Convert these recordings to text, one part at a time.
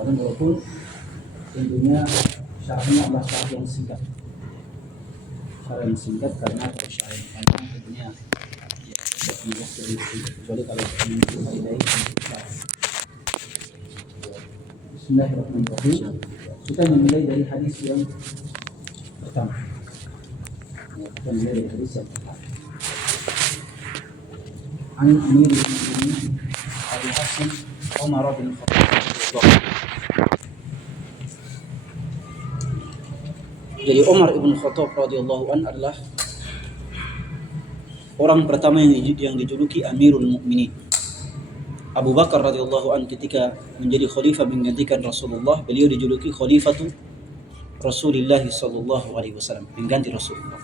Walaupun tentunya syaratnya adalah syarat yang singkat. Syarat yang singkat karena kalau syarat yang panjang tentunya kecuali kalau memiliki Bismillahirrahmanirrahim. Kita memulai dari hadis yang pertama. Kita mulai dari hadis yang pertama. An Amirul Mukminin Abu Hasan Umar bin Khattab. Jadi Umar bin Khattab radhiyallahu an adalah orang pertama yang dijuluki Amirul Mukminin. Abu Bakar radhiyallahu an ketika menjadi khalifah menggantikan Rasulullah, beliau dijuluki Khalifatu Rasulullah sallallahu alaihi wasallam, mengganti Rasulullah.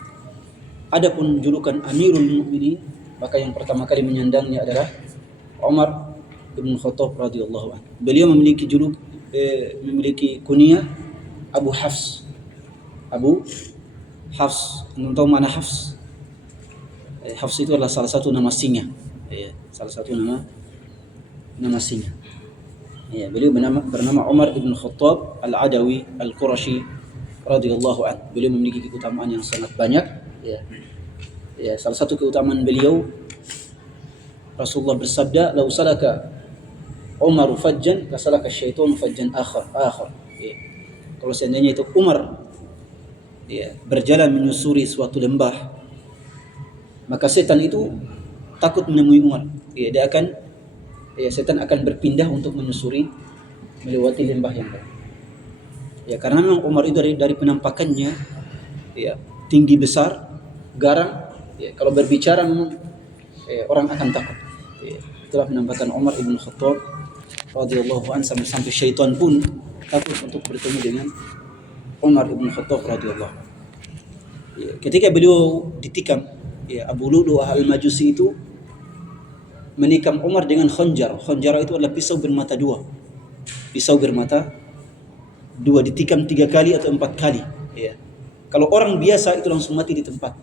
Adapun julukan Amirul Mukminin, maka yang pertama kali menyandangnya adalah Umar bin Khattab radhiyallahu an. Beliau memiliki kunyah Abu Hafs. Abu Hafs, tahu mana Hafs? Hafs itu adalah salah satu nama singa. Salah satu nama singa. Beliau bernama Umar ibn Khattab al-Adawi al-Qurashi radhiyallahu an. Beliau memiliki keutamaan yang sangat banyak. Salah satu keutamaan beliau, Rasulullah bersabda, "Lau salaka Umar fajjan, kasalaka syaitan fajjan akhar." Kalau seandainya itu Umar berjalan menyusuri suatu lembah, maka setan itu takut menemui Umar. Setan akan berpindah untuk menyusuri melewati lembah yang lain. Karena memang Umar itu dari penampakannya tinggi besar, garang. Kalau berbicara memang orang akan takut. Itulah penampakan Umar ibn Khattab radhiyallahu an, sampai syaitan pun takut untuk bertemu dengan Umar ibn Khattab radhiyallahu an. Ketika beliau ditikam, Abu Lu'lu'ah al-Majusi itu menikam Umar dengan khanjar. Khanjar itu adalah pisau bermata dua. Pisau bermata dua, ditikam 3 kali atau 4 kali. Kalau orang biasa itu langsung mati di tempat.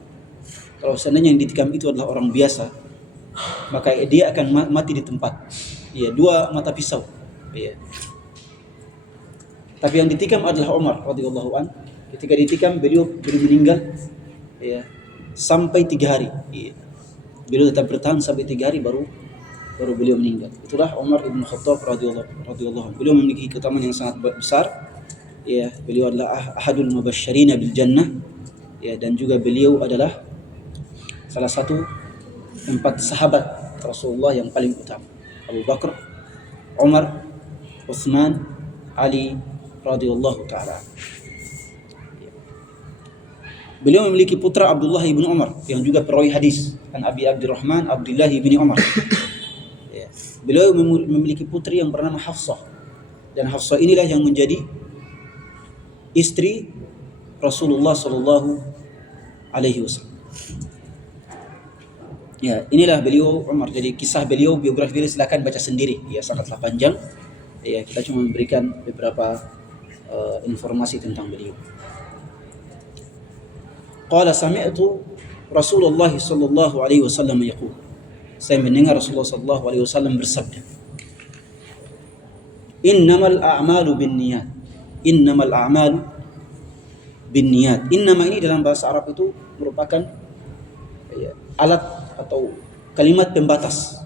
Kalau seandainya yang ditikam itu adalah orang biasa, maka dia akan mati di tempat. 2 mata pisau. Tapi yang ditikam adalah Umar radhiyallahu an. Ketika ditikam beliau meninggal sampai 3 hari. Beliau tetap bertahan sampai 3 hari baru beliau meninggal. Itulah Umar ibn Khattab radhiyallahu an. Beliau memiliki keutamaan yang sangat besar. Beliau adalah ahadul mubasysyirina bil jannah. Dan juga beliau adalah salah satu 4 sahabat Rasulullah yang paling utama. Abu Bakar, Umar, Utsman, Ali radhiyallahu taala. Beliau memiliki putra Abdullah ibn Umar yang juga perawi hadis, kan Abi Abdurrahman Abdullah ibn Umar. Beliau memiliki putri yang bernama Hafsah, dan Hafsah inilah yang menjadi istri Rasulullah sallallahu alaihi wasallam. Inilah beliau Umar. Jadi kisah beliau, biografi beliau silakan baca sendiri. Sangatlah panjang. Kita cuma memberikan beberapa informasi tentang beliau. Qala sami'tu Rasulullah sallallahu alaihi wasallam yaqul. Saya mendengar Rasulullah sallallahu alaihi wasallam bersabda, "Innamal a'malu binniyat." Innamal a'malu binniyat. Innama ini dalam bahasa Arab itu merupakan alat atau kalimat pembatas.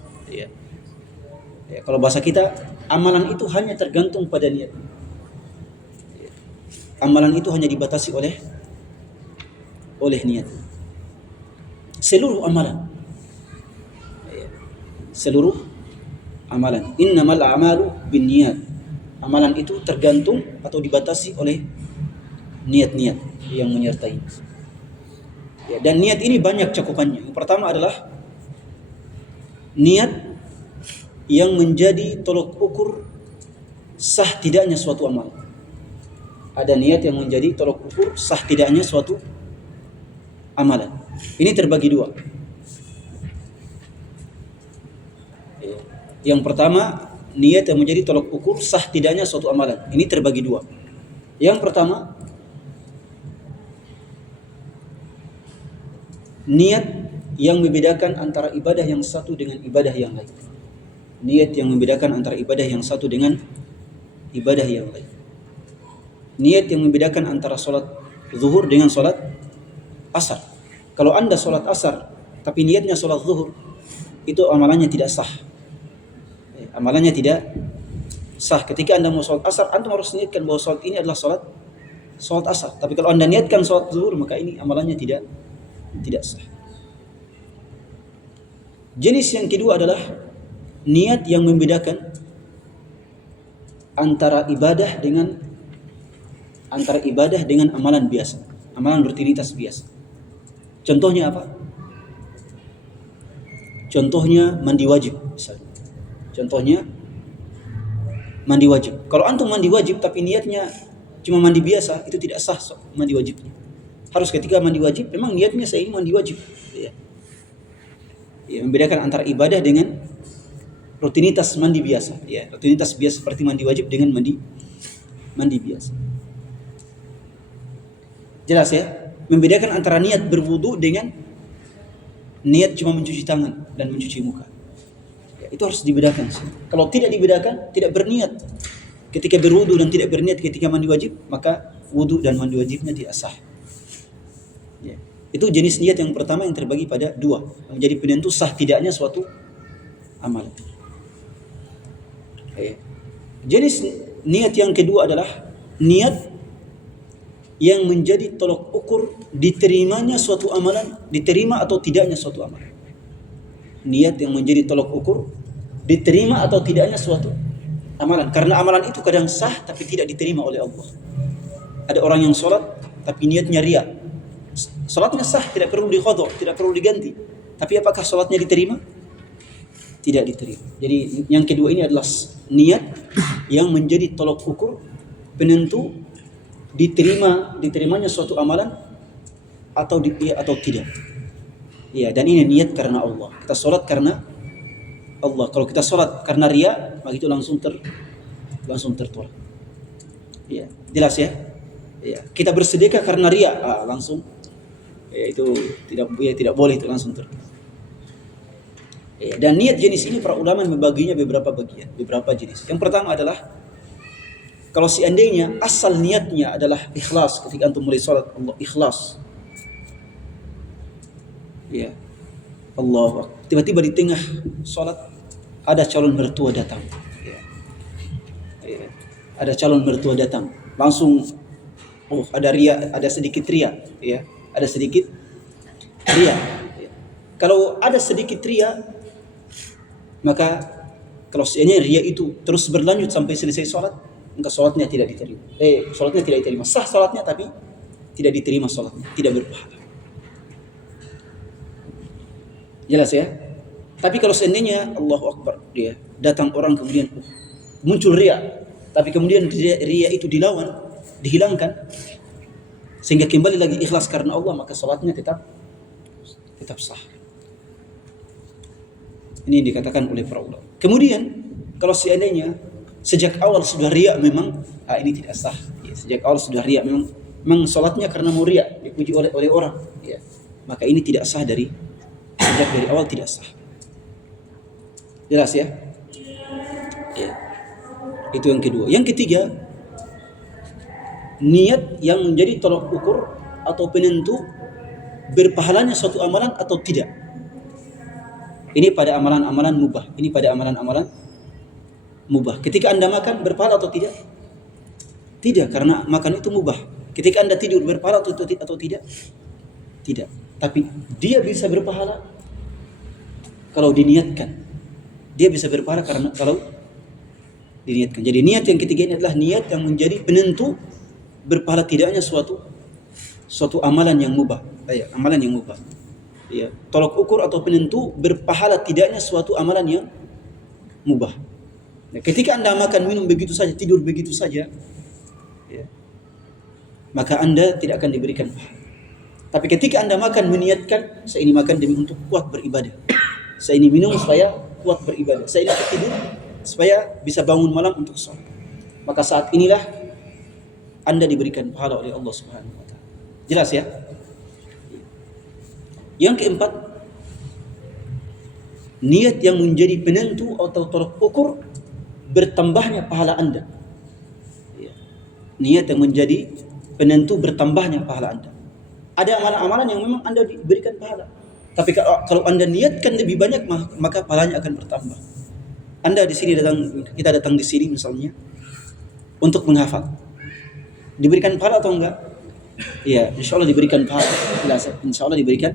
Kalau bahasa kita, amalan itu hanya tergantung pada niat. Amalan itu hanya dibatasi oleh niat. Seluruh amalan. Innamal a'malu binniyat. Amalan itu tergantung atau dibatasi oleh niat-niat yang menyertai. Dan niat ini banyak cakupannya. Yang pertama adalah niat yang menjadi tolok ukur sah tidaknya suatu amalan. ada niat yang menjadi tolok ukur sah tidaknya suatu amalan. Ini terbagi dua. Yang pertama, niat yang menjadi tolok ukur sah tidaknya suatu amalan. Ini terbagi dua. Yang pertama, niat yang membedakan antara ibadah yang satu dengan ibadah yang lain. Niat yang membedakan antara ibadah yang satu dengan ibadah yang lain. Niat yang membedakan antara sholat zuhur dengan sholat asar. Kalau Anda sholat asar tapi niatnya sholat zuhur, itu amalannya tidak sah. Amalannya tidak sah. Ketika Anda mau sholat asar, Anda harus niatkan bahwa sholat ini adalah sholat asar. Tapi kalau Anda niatkan sholat zuhur, maka ini amalannya tidak sah. Jenis yang kedua adalah niat yang membedakan antara ibadah dengan amalan biasa, amalan rutinitas biasa. Contohnya apa? Contohnya mandi wajib misalnya. Contohnya mandi wajib. Kalau antum mandi wajib tapi niatnya cuma mandi biasa, itu tidak sah mandi wajibnya. Harus ketika mandi wajib memang niatnya saya ini mandi wajib. Ya, membedakan antara ibadah dengan rutinitas mandi biasa. Ya, rutinitas biasa seperti mandi wajib dengan mandi biasa. Jelas ya? Membedakan antara niat berwudu dengan niat cuma mencuci tangan dan mencuci muka. Itu harus dibedakan. Kalau tidak dibedakan, tidak berniat ketika berwudu dan tidak berniat ketika mandi wajib, maka wudu dan mandi wajibnya tidak sah. Ya. Itu jenis niat yang pertama yang terbagi pada dua, yang menjadi penentu sah tidaknya suatu amalan. Ya. Jenis niat yang kedua adalah niat yang menjadi tolok ukur diterimanya suatu amalan, diterima atau tidaknya suatu amalan. Niat yang menjadi tolok ukur diterima atau tidaknya suatu amalan. Karena amalan itu kadang sah tapi tidak diterima oleh Allah. Ada orang yang sholat tapi niatnya riya. Sholatnya sah, tidak perlu diqadha, tidak perlu diganti. Tapi apakah sholatnya diterima? Tidak diterima. Jadi yang kedua ini adalah niat yang menjadi tolok ukur penentu diterimanya suatu amalan atau tidak. Ya, dan ini niat karena Allah. Kita sholat karena Allah. Kalau kita sholat karena riya, maka itu langsung tertolak. Ya, jelas ya? Ya, kita bersedekah karena riya, langsung ya, itu tidak boleh, itu langsung tertolak. Ya, dan niat jenis ini para ulama membaginya beberapa jenis. Yang pertama adalah kalau seandainya asal niatnya adalah ikhlas, ketika antum mulai sholat Allah ikhlas. Ya, Allah. Tiba-tiba di tengah sholat ada calon mertua datang. Ya. Ya. Ada calon mertua datang. Langsung, ada ria, ada sedikit ria. Ya. Ada sedikit ria. Ya. Kalau ada sedikit ria, maka kalau seandainya ria itu terus berlanjut sampai selesai sholat, maka sholatnya tidak diterima. Sholatnya tidak diterima. Sah sholatnya tapi tidak diterima sholatnya, tidak berpahala. Jelas ya? Tapi kalau seandainya Allahu Akbar, dia datang orang kemudian muncul riya, tapi kemudian riya itu dilawan, dihilangkan, sehingga kembali lagi ikhlas karena Allah, maka salatnya tetap sah. Ini dikatakan oleh para ulama. Kemudian kalau seandainya sejak awal sudah riya memang ini tidak sah. Ya, sejak awal sudah riya memang salatnya karena mau riya, dipuji oleh orang, ya. Maka ini tidak sah dari awal, tidak sah. Jelas ya? Ya. Itu yang kedua. Yang ketiga, niat yang menjadi tolok ukur atau penentu berpahalanya suatu amalan atau tidak. Ini pada amalan-amalan mubah. Ini pada amalan-amalan mubah. Ketika Anda makan berpahala atau tidak? Tidak, karena makan itu mubah. Ketika Anda tidur berpahala atau tidak? Tidak. Tapi dia bisa berpahala kalau diniatkan. Dia bisa berpahala karena kalau diniatkan. Jadi niat yang ketiga ini adalah niat yang menjadi penentu berpahala tidaknya suatu amalan yang mubah. Amalan yang mubah. Ya, tolok ukur atau penentu berpahala tidaknya suatu amalan yang mubah. Nah, ketika Anda makan minum begitu saja, tidur begitu saja, ya, maka Anda tidak akan diberikan pahala. Tapi ketika Anda makan meniatkan, saya ini makan demi untuk kuat beribadah, saya ini minum supaya kuat beribadah, saya ini tidur supaya bisa bangun malam untuk sholat, maka saat inilah Anda diberikan pahala oleh Allah Subhanahu wa taala. Jelas ya? Yang keempat, niat yang menjadi penentu atau tolak ukur bertambahnya pahala Anda. Niat yang menjadi penentu bertambahnya pahala Anda. Ada amalan-amalan yang memang Anda diberikan pahala. Tapi kalau Anda niatkan lebih banyak, maka pahalanya akan bertambah. Anda di sini kita datang di sini misalnya untuk menghafal. Diberikan pahala atau enggak? Iya, insya Allah diberikan pahala. Insya Allah diberikan.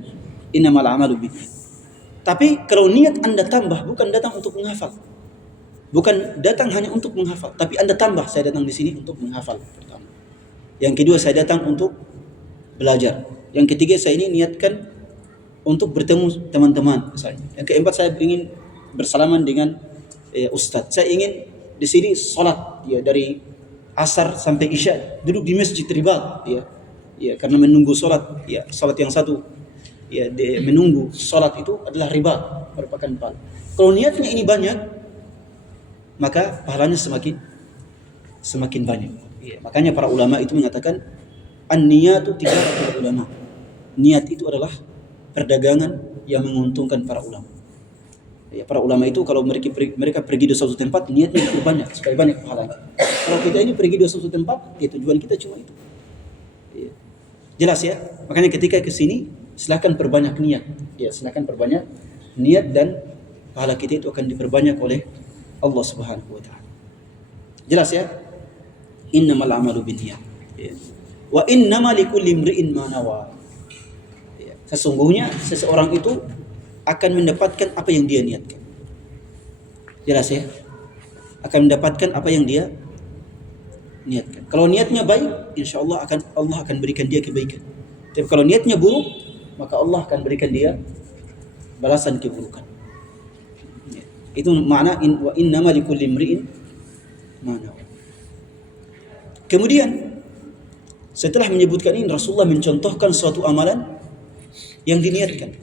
Innamal a'malu binniyat. Tapi kalau niat Anda tambah, bukan datang untuk menghafal. Bukan datang hanya untuk menghafal, tapi Anda tambah, saya datang di sini untuk menghafal pertama. Yang kedua, saya datang untuk belajar. Yang ketiga, saya ini niatkan untuk bertemu teman-teman misalnya. Yang keempat, saya ingin bersalaman dengan ustadz. Saya ingin di sini sholat ya, dari asar sampai isya duduk di masjid ribat ya karena menunggu sholat ya, sholat yang satu ya, menunggu sholat itu adalah ribat, merupakan pahala. Kalau niatnya ini banyak, maka pahalanya semakin banyak ya. Makanya para ulama itu mengatakan an-niyatu tijaratul ulama. Niat itu adalah perdagangan yang menguntungkan para ulama. Ya, para ulama itu kalau mereka pergi di suatu tempat, niatnya itu banyak supaya banyak pahalanya. Kalau kita ini pergi di suatu tempat, ya tujuan kita cuma itu. Ya. Jelas ya? Makanya ketika ke sini, silakan perbanyak niat. Ya, silakan perbanyak niat dan pahala kita itu akan diperbanyak oleh Allah Subhanahu wa taala. Jelas ya? Innamal a'malu binniyat. Ya. Wa innamal likulli imri'in ma nawa. Sesungguhnya seseorang itu akan mendapatkan apa yang dia niatkan. Jelas ya? Akan mendapatkan apa yang dia niatkan. Kalau niatnya baik, insya Allah akan berikan dia kebaikan. Tapi kalau niatnya buruk, maka Allah akan berikan dia balasan keburukan. Ya. Itu makna wa innama likulli imri'in ma nawa. Kemudian setelah menyebutkan ini, Rasulullah mencontohkan suatu amalan yang diniatkan.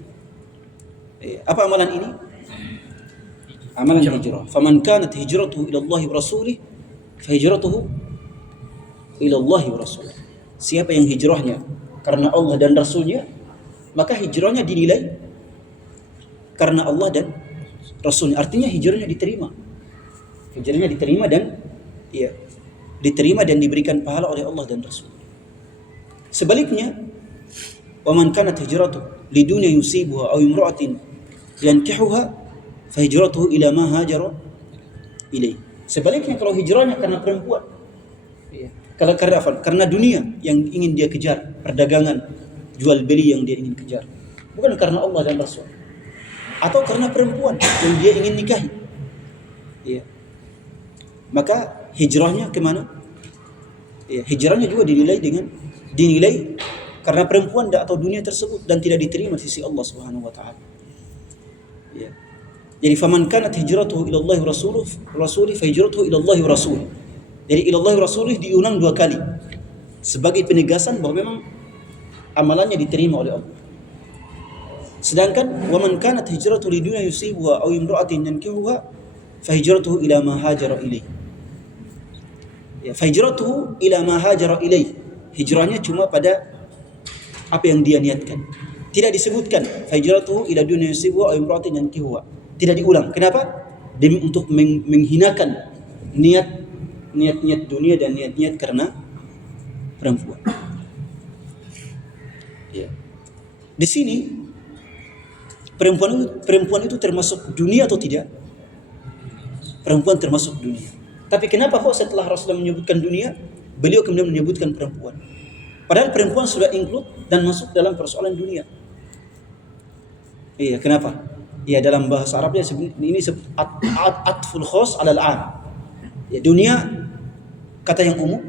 Apa amalan ini? Amalan hijrah. Faman kanat hijratuhu ila Allah wa rasulih, fa hijratuhu ila Allah wa rasulih. Siapa yang hijrahnya karena Allah dan Rasulnya, maka hijrahnya dinilai karena Allah dan Rasulnya. Artinya hijrahnya diterima. Hijrahnya diterima dan diterima dan diberikan pahala oleh Allah dan Rasul. Sebaliknya, wa man kanat hijratuhu lidunya yusibuha aw imra'atin yankihuha fa hijratuhu ila ma hajara ilai. Sebaliknya, kalau hijrahnya karena perempuan, karena dunia yang ingin dia kejar, perdagangan, jual beli yang dia ingin kejar, bukan karena Allah dan Rasul, atau karena perempuan yang dia ingin nikahi, maka hijrahnya kemana? Hijrahnya juga dinilai karena perempuan atau dunia tersebut dan tidak diterima di sisi Allah Subhanahu wa taala. Ya. Jadi faman kanat hijratuhu ila Allah wa rasulih fa hijratuhu ila Allah wa rasulih. Jadi ila Allah wa rasulih diulang 2 kali sebagai penegasan bahwa memang amalannya diterima oleh Allah. Sedangkan waman kanat hijratuhu lidunya yusibuha aw imra'atin yankihuha fa hijratuhu ila ma hajara ilaih. Ya, fa hijratuhu ila ma hajara ilaih. Hijrahnya cuma pada apa yang dia niatkan. Tidak disebutkan fa hijratuhu ila dunya yusibuha aw imra'atin yankihuha. Tidak diulang. Kenapa? Demi untuk menghinakan niat dunia dan niat karena perempuan. Ya. Di sini perempuan itu termasuk dunia atau tidak? Perempuan termasuk dunia. Tapi kenapa kok setelah Rasulullah menyebutkan dunia, beliau kemudian menyebutkan perempuan? Padahal perempuan sudah include dan masuk dalam persoalan dunia. Iya, kenapa? Ya, dalam bahasa Arabnya ini atful khos alal am. Ya, dunia kata yang umum,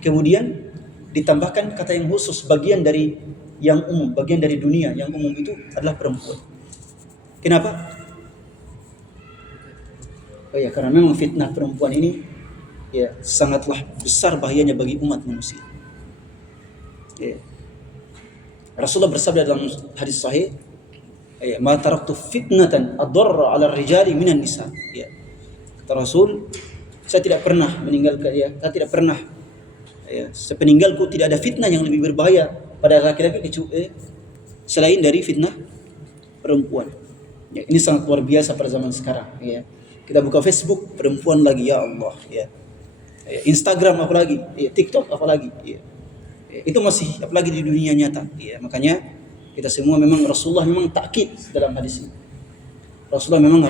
kemudian ditambahkan kata yang khusus, bagian dari yang umum, bagian dari dunia yang umum itu adalah perempuan. Kenapa? Oh ya, karena memang fitnah perempuan ini ya sangatlah besar bahayanya bagi umat manusia. Ya. Rasulullah bersabda dalam hadis sahih, ya, "Ma taraktu fitnatan adarra 'ala ar-rijali minan nisa." Ya. Kata Rasul, saya tidak pernah meninggalkan saya tidak pernah sepeninggalku tidak ada fitnah yang lebih berbahaya pada laki-laki selain dari fitnah perempuan. Ya, ini sangat luar biasa pada zaman sekarang. Ya. Kita buka Facebook, perempuan lagi, ya Allah. Ya. Instagram apalagi, TikTok apalagi. Ya. Itu masih apalagi di dunia nyata. Ya. Makanya kita semua memang Rasulullah memang takkid dalam hadis ini. Rasulullah memang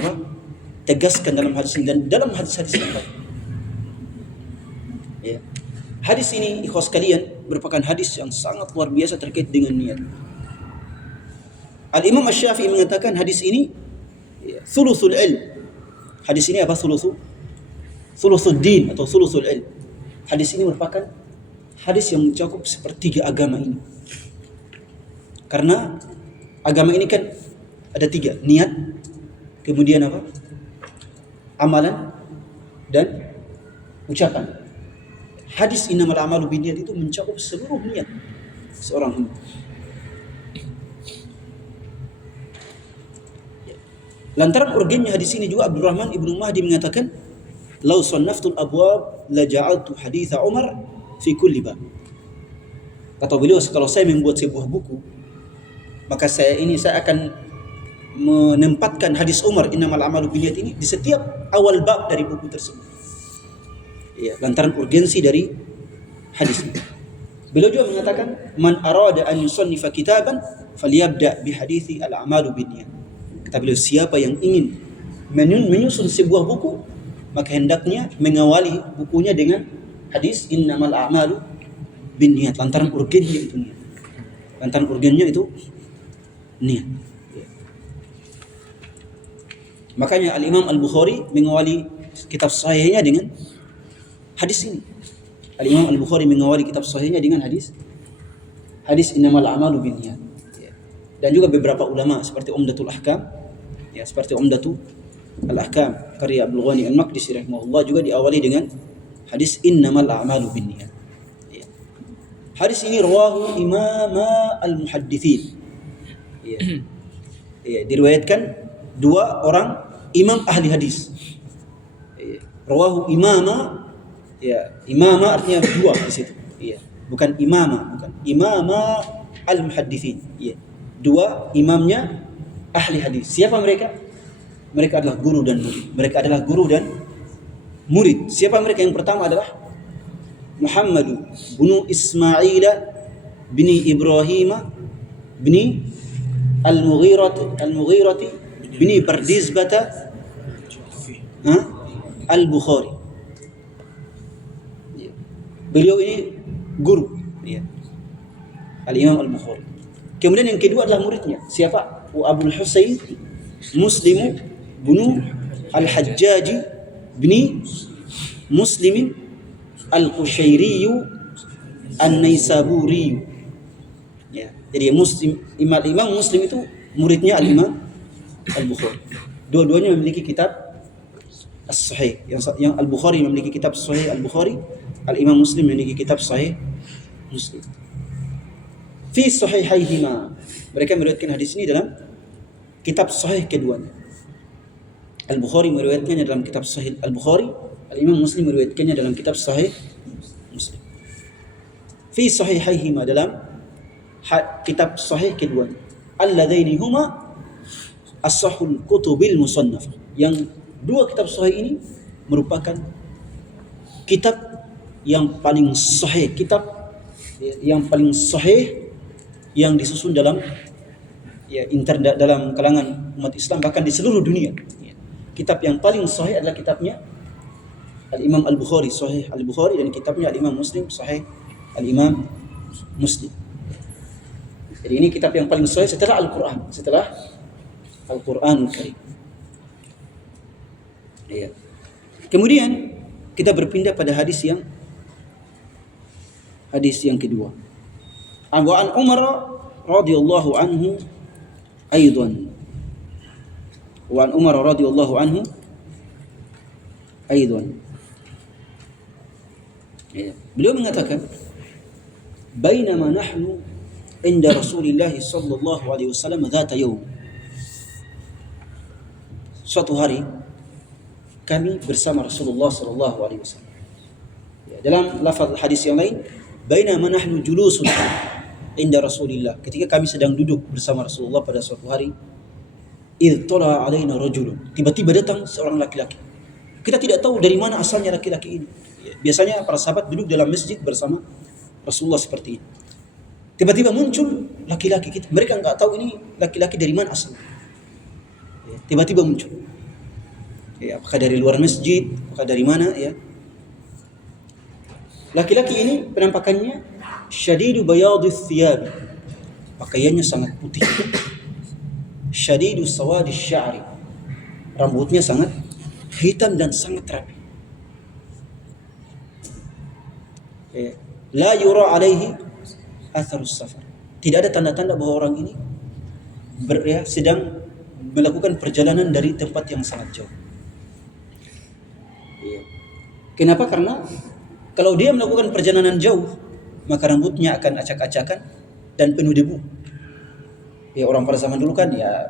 tegaskan dalam hadis ini dan dalam hadis-hadis yang lain. Ya. Hadis ini, ikhwas sekalian, merupakan hadis yang sangat luar biasa terkait dengan niat. Al-Imam Asy-Syafi'i mengatakan hadis ini thuluthul ilm. Hadis ini apa thuluthul din atau thuluthul ilm. Hadis ini merupakan hadis yang mencakup sepertiga agama ini. Karena agama ini kan ada tiga, niat, kemudian amalan, dan ucapan. Hadis innamal a'malu binniyat itu mencakup seluruh niat seorang hamba. Lantaran urgennya hadis ini juga Abdurrahman ibnu Mahdi mengatakan, "Lau sannaftul abwab la ja'altu haditha Umar fi kulli bab." Kata beliau, kalau saya membuat sebuah buku, maka saya akan menempatkan hadis Umar innamal a'malu binniyat ini di setiap awal bab dari buku tersebut. Ya, lantaran urgensi dari hadis ini. Beliau juga mengatakan, "Man arada an yusannifa kitaban falyabda bi hadithi al-a'malu binniyat." Kata beliau, siapa yang ingin menyusun sebuah buku, maka hendaknya mengawali bukunya dengan hadis innamal a'malu binniyat. Lantaran urgennya itu niat. Lantaran urgennya itu niat. Ya. Makanya Al-Imam Al-Bukhari mengawali kitab sahihnya dengan hadis ini. Al-Imam Al-Bukhari mengawali kitab sahihnya dengan hadis innamal a'malu binniyat. Ya. Dan juga beberapa ulama seperti Umdatul Ahkam, ya, seperti Umdatul Ahkam karya Abdul Ghani Al-Maqdisi rahimahullah juga diawali dengan hadis innamal a'malu binniyat. Ya. Hadis ini rawahu imama al-muhadditsin. Ya. Ya, diriwayatkan dua orang imam ahli hadis. Ya. Rawahu imama. Ya, imama artinya dua di situ. Iya, bukan imama, bukan. Imama al-muhadditsin. Iya. Dua imamnya ahli hadis. Siapa mereka? Mereka adalah guru dan murid. Siapa mereka? Yang pertama adalah Muhammad bin Ismail bin Ibrahim bin Al-Mughirah bin Bardizbah Al-Bukhari. Beliau ini guru, ya. Al-Imam Al-Bukhari. Kemudian yang kedua adalah muridnya. Siapa? Abul Husain Muslim bin Al-Hajjaj bin Muslim Al-Qushairi An-Naisaburi. Ya. Jadi Imam Muslim itu muridnya Al-Imam Al-Bukhari. Dua-duanya memiliki kitab As-Sahih. Yang Al-Bukhari memiliki kitab Sahih Al-Bukhari, Al-Imam Muslim memiliki kitab Sahih Muslim. Fi sahihaihima. Mereka meriwayatkan hadis ini dalam kitab sahih keduanya. Al-Bukhari meriwayatkannya dalam kitab Sahih Al-Bukhari, Al-Imam Muslim meriwayatkannya dalam kitab Sahih Muslim. Fi sahihaihima, dalam kitab sahih keduanya. Alladaini huma as-sahul kutubil musannafah. Yang dua kitab sahih ini merupakan kitab yang paling sahih, yang disusun dalam dalam kalangan umat Islam, bahkan di seluruh dunia. Kitab yang paling sahih adalah kitabnya Al-Imam Al-Bukhari, Sahih Al-Bukhari, dan kitabnya Al-Imam Muslim, Sahih Al-Imam Muslim. Jadi ini kitab yang paling sahih setelah Al-Qur'anul Karim. Ya. Kemudian kita berpindah pada hadis yang kedua. Wa an Umar radhiyallahu anhu aidan. Wa an Umar radhiyallahu anhu aidan. Ya. Beliau mengatakan bainama nahnu inda Rasulillah sallallahu alaihi wasallam dzata yaum. Suatu hari kami bersama Rasulullah sallallahu alaihi wasallam. Ya, dalam lafaz hadis yang lain, bainama nahnu julusun inda Rasulillah, ketika kami sedang duduk bersama Rasulullah pada suatu hari, idh tala alaina rajulun, tiba-tiba datang seorang laki-laki. Kita tidak tahu dari mana asalnya laki-laki ini. Biasanya para sahabat duduk dalam masjid bersama Rasulullah seperti ini. Tiba-tiba muncul laki-laki, mereka enggak tahu ini laki-laki dari mana asalnya. Tiba-tiba muncul. Ya, apakah dari luar masjid, apakah dari mana ya? Laki-laki ini penampakannya syadidu bayadis thiyab, pakaiannya sangat putih. Syadidu sawadis sya'ri, rambutnya sangat hitam dan sangat rapi. La yura alaihi atharus safar, tidak ada tanda-tanda bahwa orang ini sedang melakukan perjalanan dari tempat yang sangat jauh. Kenapa? Karena kalau dia melakukan perjalanan jauh, maka rambutnya akan acak-acakan dan penuh debu. Ya, orang pada zaman dulu kan ya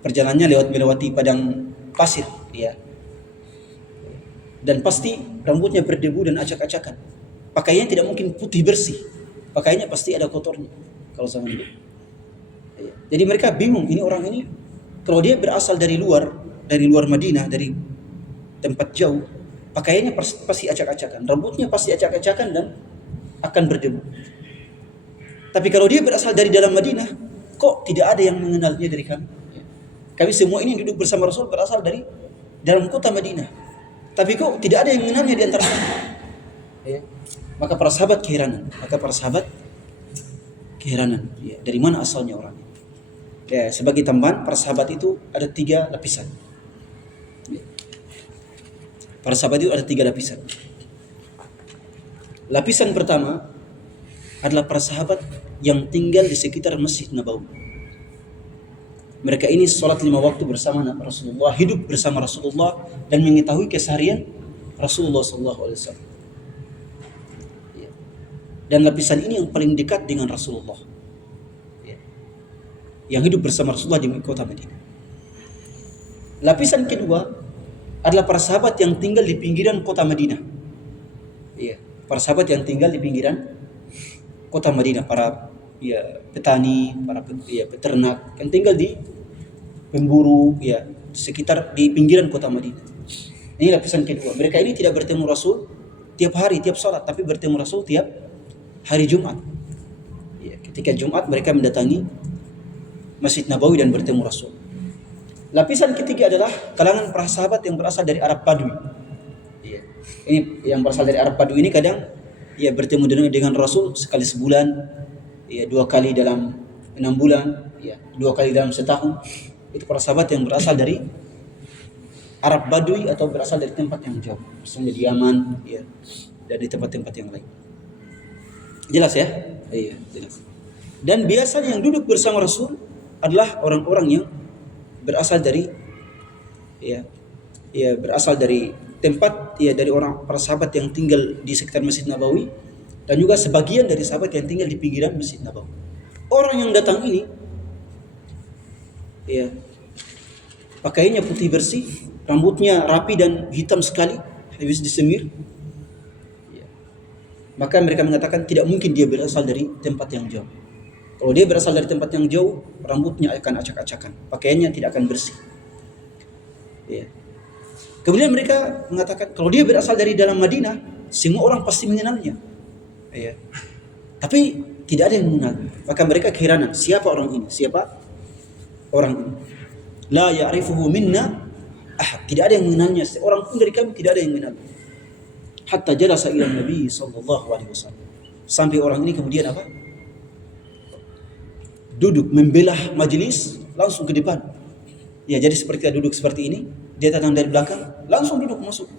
perjalanannya melewati padang pasir, ya. Dan pasti rambutnya berdebu dan acak-acakan. Pakaiannya tidak mungkin putih bersih. Pakaiannya pasti ada kotornya kalau zaman dulu. Ya. Jadi mereka bingung, ini orang ini kalau dia berasal dari luar Madinah, dari tempat jauh, pakaiannya pasti acak-acakan, rambutnya pasti acak-acakan dan akan berdebu. Tapi kalau dia berasal dari dalam Madinah, kok tidak ada yang mengenalnya dari kami? Kami semua ini duduk bersama Rasul berasal dari dalam kota Madinah, tapi kok tidak ada yang mengenalnya di antara kami? Ya. Maka para sahabat keheranan. Ya, dari mana asalnya orang ini? Ya, sebagai tambahan, para sahabat itu ada 3 lapisan. Para sahabat itu ada 3 lapisan. Lapisan pertama adalah para sahabat yang tinggal di sekitar Masjid Nabawi. Mereka ini sholat 5 waktu bersama Rasulullah, hidup bersama Rasulullah, dan mengetahui keseharian Rasulullah SAW. Dan lapisan ini yang paling dekat dengan Rasulullah, yang hidup bersama Rasulullah di kota Madinah. Lapisan kedua adalah para sahabat yang tinggal di pinggiran kota Madinah. Para sahabat yang tinggal di pinggiran kota Madinah, para petani, para peternak yang tinggal di pemburu, sekitar di pinggiran kota Madinah. Ini lapisan kedua. Mereka ini tidak bertemu Rasul tiap hari, tiap salat, tapi bertemu Rasul tiap hari Jumat. Ketika Jumat mereka mendatangi Masjid Nabawi dan bertemu Rasul. Lapisan ketiga adalah kalangan para sahabat yang berasal dari Arab Badui. Ini yang berasal dari Arab Badui ini kadang bertemu dengan Rasul sekali sebulan, 2 kali dalam 6 bulan, 2 kali dalam setahun. Itu para sahabat yang berasal dari Arab Badui atau berasal dari tempat yang jauh, misalnya di Yaman, dan di tempat-tempat yang lain. Jelas ya? Iya, jelas. Dan biasanya yang duduk bersama Rasul adalah orang-orang yang berasal dari berasal dari tempat dari orang para sahabat yang tinggal di sekitar Masjid Nabawi, dan juga sebagian dari sahabat yang tinggal di pinggiran Masjid Nabawi. Orang yang datang ini pakaiannya putih bersih, rambutnya rapi dan hitam sekali, habis disemir. Maka mereka mengatakan tidak mungkin dia berasal dari tempat yang jauh. Kalau dia berasal dari tempat yang jauh, rambutnya akan acak-acakan, pakaiannya tidak akan bersih. Kemudian mereka mengatakan kalau dia berasal dari dalam Madinah, semua orang pasti mengenalnya. Tapi tidak ada yang mengenal. Maka mereka keheranan, siapa orang ini? Siapa orang ini? La ya'rifuhu minna ahad. Tidak ada yang mengenalnya. Seorang pun dari kami tidak ada yang mengenal. Hatta jalasa ila Nabi sallallahu alaihi wasallam. Sampai orang ini kemudian apa? Duduk membelah majelis langsung ke depan. Jadi seperti duduk seperti ini, dia datang dari belakang, langsung duduk masuk.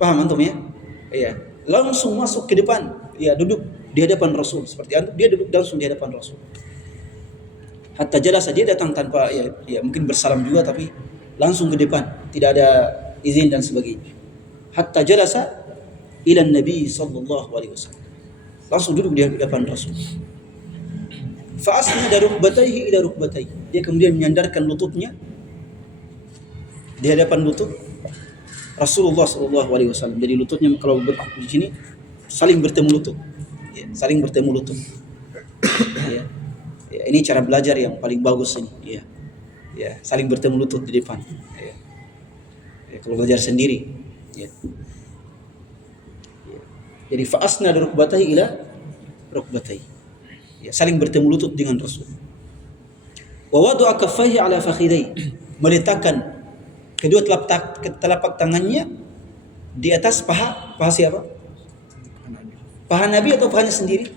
Paham antum ya? Langsung masuk ke depan, duduk di hadapan Rasul seperti antum, dia duduk langsung di hadapan Rasul. Hatta jalasa, dia datang tanpa mungkin bersalam juga, tapi langsung ke depan, tidak ada izin dan sebagainya. Hatta jalasa ila Nabi sallallahu alaihi wasallam. Langsung duduk di hadapan Rasul. Fa asnada rukbatayhi ila rukbatayhi. Dia kemudian menyandarkan lututnya di hadapan lutut Rasulullah sallallahu alaihi wasallam. Jadi lututnya kalau di sini saling bertemu lutut. Ya, saling bertemu lutut. Ya. Ya, ini cara belajar yang paling bagus ini. Ya. Ya, saling bertemu lutut di depan. Ya. Ya, kalau belajar sendiri. Ya. Ya. Jadi fa asnada rukbatayhi ila rukbatayhi. Ya, saling bertemu lutut dengan Rasul. Wa wada'a kaffaihi ala fakhidai. Meletakkan kedua telapak tangannya di atas paha siapa? Paha Nabi atau pahanya sendiri?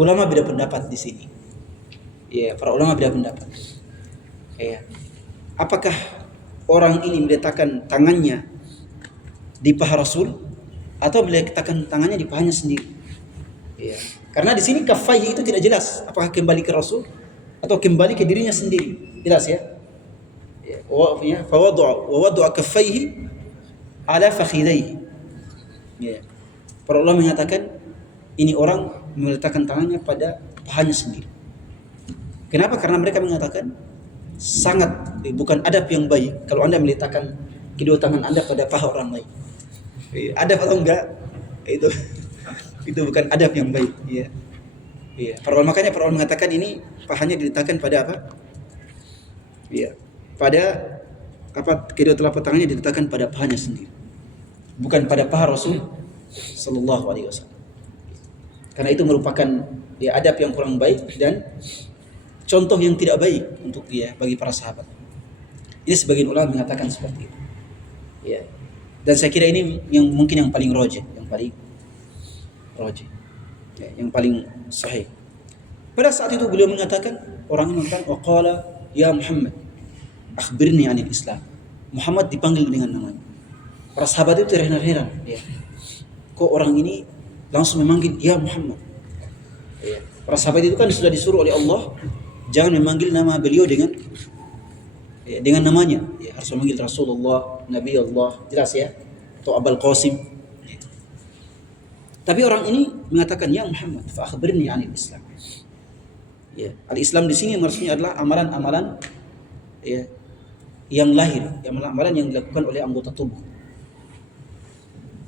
Ulama beda pendapat di sini. Ya, para ulama beda pendapat. Ya. Apakah orang ini meletakkan tangannya di paha Rasul atau meletakkan tangannya di pahanya sendiri? Ya. Karena di sini kaffaihi itu tidak jelas apakah kembali ke Rasul atau kembali ke dirinya sendiri. Jelas ya? Fa wada'a kaffaihi ala fakhidaihi. Ya. Para ulama mengatakan ini orang meletakkan tangannya pada pahanya sendiri. Kenapa? Karena mereka mengatakan sangat bukan adab yang baik kalau Anda meletakkan kedua tangan Anda pada paha orang lain. Adab atau enggak? Itu bukan adab yang baik. Ya. Ya. Makanya para ulama mengatakan ini pahanya diletakkan pada apa? Ya. Pada kedua telapak tangannya diletakkan pada pahanya sendiri. Bukan pada paha Rasul sallallahu alaihi wasallam. Karena itu merupakan ya adab yang kurang baik dan contoh yang tidak baik untuk bagi para sahabat. Ini sebagian ulama mengatakan seperti itu. Ya. Dan saya kira ini yang mungkin yang paling rajih, yang paling sahih. Pada saat itu beliau mengatakan, orang ini mengatakan waqala ya Muhammad akhbirni anil Islam. Muhammad dipanggil dengan namanya. Para sahabat itu terheran-heran. Ya. Kok orang ini langsung memanggil ya Muhammad. Ya. Para sahabat itu kan sudah disuruh oleh Allah jangan memanggil nama beliau dengan namanya. Ya, harus memanggil Rasulullah, Nabi Allah, jelas ya. Atau Abul Qasim. Ya. Tapi orang ini mengatakan ya Muhammad, fa akhbirni anil Islam. Ya, al-Islam di sini maksudnya adalah amalan-amalan ya yang lahir, amalan yang dilakukan oleh anggota tubuh.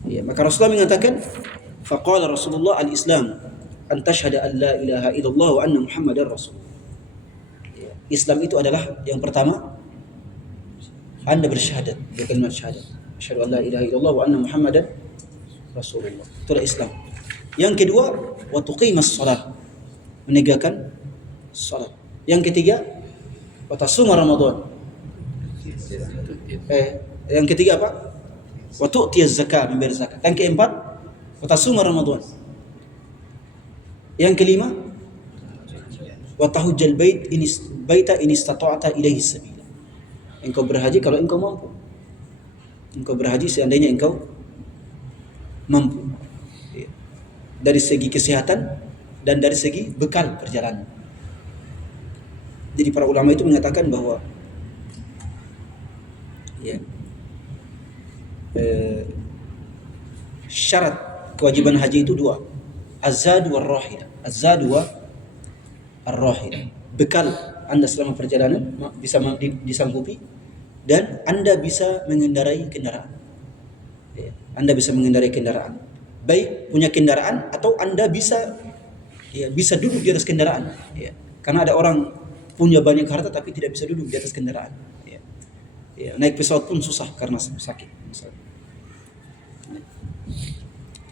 Ya, maka Rasulullah mengatakan faqala Rasulullah al-Islam an tashhada an la ilaha illallah wa anna Muhammadar Rasul. Ya, Islam itu adalah yang pertama Anda bersyahadat dengan kalimat syahadat. Asyhadu an la ilaha illallah wa anna Muhammadar Rasulullah. Itulah Islam. Yang kedua wa tuqimas shalah. Menegakkan salat. Yang ketiga wa tasuma Ramadan. Yang ketiga apa? Wa tu'tiyaz zakat, membayar zakat. Yang keempat wa tasuma Ramadan. Yang kelima wa tahujjal baita in istata'ta ilaihi sabila. Engkau berhaji kalau engkau mampu. Engkau berhaji seandainya engkau mampu. Dari segi kesehatan dan dari segi bekal perjalanan. Jadi para ulama itu mengatakan bahwa syarat kewajiban haji itu dua, az-zad war rahilah. Az-zad wa ar-rahilah. Bekal Anda selama perjalanan bisa disanggupi dan Anda bisa mengendarai kendaraan. Anda bisa mengendarai kendaraan. Baik punya kendaraan atau Anda bisa duduk di atas kendaraan. Karena ada orang punya banyak harta tapi tidak bisa duduk di atas kendaraan. Naik pesawat pun susah karena sakit.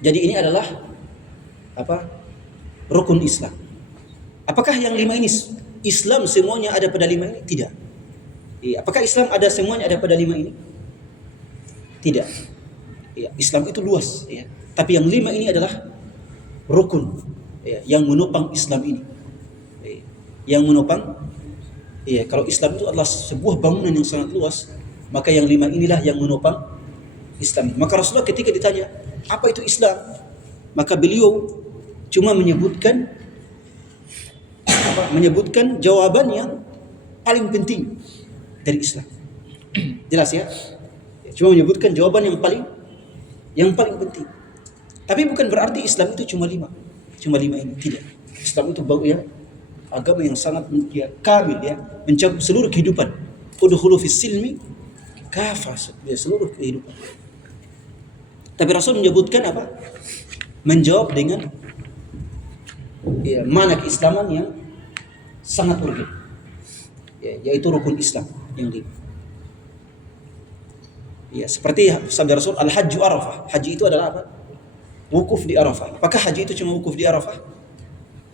Jadi ini adalah rukun Islam. Apakah yang 5 ini Islam semuanya ada pada 5 ini? Tidak. Apakah Islam ada semuanya ada pada 5 ini? Tidak. Islam itu luas. Tapi yang 5 ini adalah rukun yang menopang Islam ini. Yang menopang. Kalau Islam itu adalah sebuah bangunan yang sangat luas, maka yang 5 inilah yang menopang Islam. Maka Rasulullah ketika ditanya, apa itu Islam? Maka beliau cuma menyebutkan jawaban yang paling penting dari Islam. Jelas ya? Cuma menyebutkan jawaban yang paling Yang paling penting. Tapi bukan berarti Islam itu cuma lima. Cuma lima ini, tidak. Islam itu agama yang sangat kamil ya, mencakup seluruh kehidupan. Udkhulu fis silmi kafah, seluruh kehidupan. Tapi Rasul menyebutkan apa? Menjawab dengan mana keislaman yang sangat urgen. Yaitu rukun Islam yang lima. Seperti sabda Rasul, al-hajju Arafah. Haji itu adalah apa? Wukuf di Arafah. Apakah haji itu cuma wukuf di Arafah?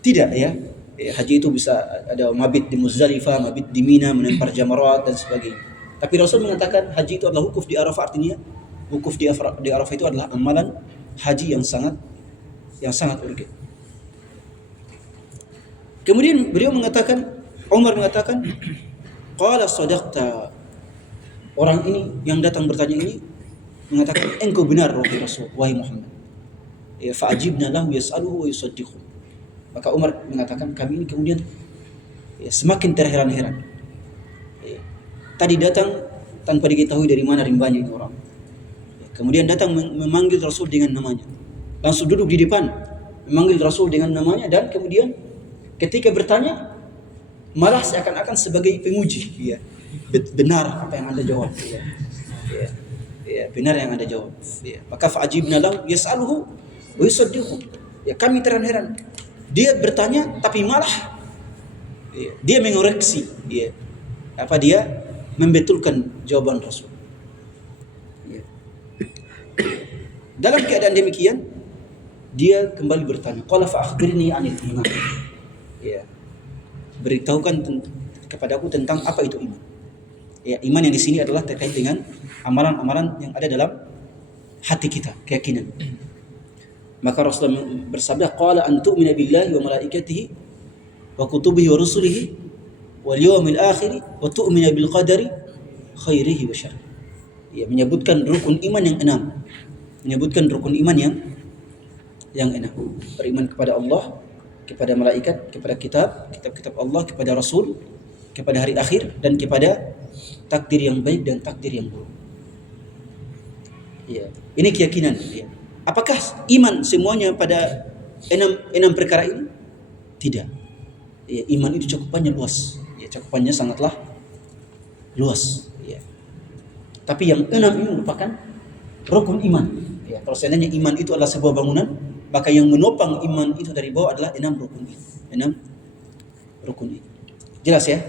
Tidak ya. Haji itu bisa ada mabit di Muzdalifah, mabit di Mina, melempar jamarat dan sebagainya. Tapi Rasul mengatakan haji itu adalah wukuf di Arafah, artinya wukuf di Arafah itu adalah amalan haji yang sangat urgen. Kemudian Umar mengatakan, qala sadaqta. Orang ini yang datang bertanya ini mengatakan, engkau benar wahai Rasul, wahai Muhammad. Fa'ajibna lahu yas'aluhu wa yusaddiqu. Maka Umar mengatakan, kami ini kemudian semakin terheran-heran. Tadi datang tanpa diketahui dari mana rimbanya ini orang. Kemudian datang memanggil Rasul dengan namanya. Langsung duduk di depan, memanggil Rasul dengan namanya, dan kemudian ketika bertanya malah seakan-akan sebagai penguji. Benar apa yang Anda jawab. Benar yang Anda jawab. Maka fa'ajibna lahu yas'aluhu wa yusaddiqu. Kami terheran-heran. Dia bertanya tapi malah dia mengoreksi. Dia membetulkan jawaban Rasul. Dalam keadaan demikian, dia kembali bertanya, qala fa akhbirni 'anil iman. Beritahukan kepadaku tentang apa itu iman. Iman yang di sini adalah terkait dengan amalan-amalan yang ada dalam hati kita, keyakinan. Maka Rasulullah bersabda, qala an tu'mina billahi wa malaikatihi wa kutubihi wa rusulihi wal yawmil akhir wa tu'mina bil qadari khairihi wa syarrihi. Menyebutkan rukun iman yang 6. Menyebutkan rukun iman yang 6. Beriman kepada Allah, kepada malaikat, kepada kitab-kitab Allah, kepada Rasul, kepada hari akhir, dan kepada takdir yang baik dan takdir yang buruk. Ini keyakinan. Apakah iman semuanya pada 6 perkara ini? Tidak. Iman itu cakupannya luas. Cakupannya sangatlah luas. Tapi yang 6 ini merupakan rukun iman. Kalau seandainya iman itu adalah sebuah bangunan, maka yang menopang iman itu dari bawah adalah 6 rukun ini. 6 rukun ini. Jelas ya?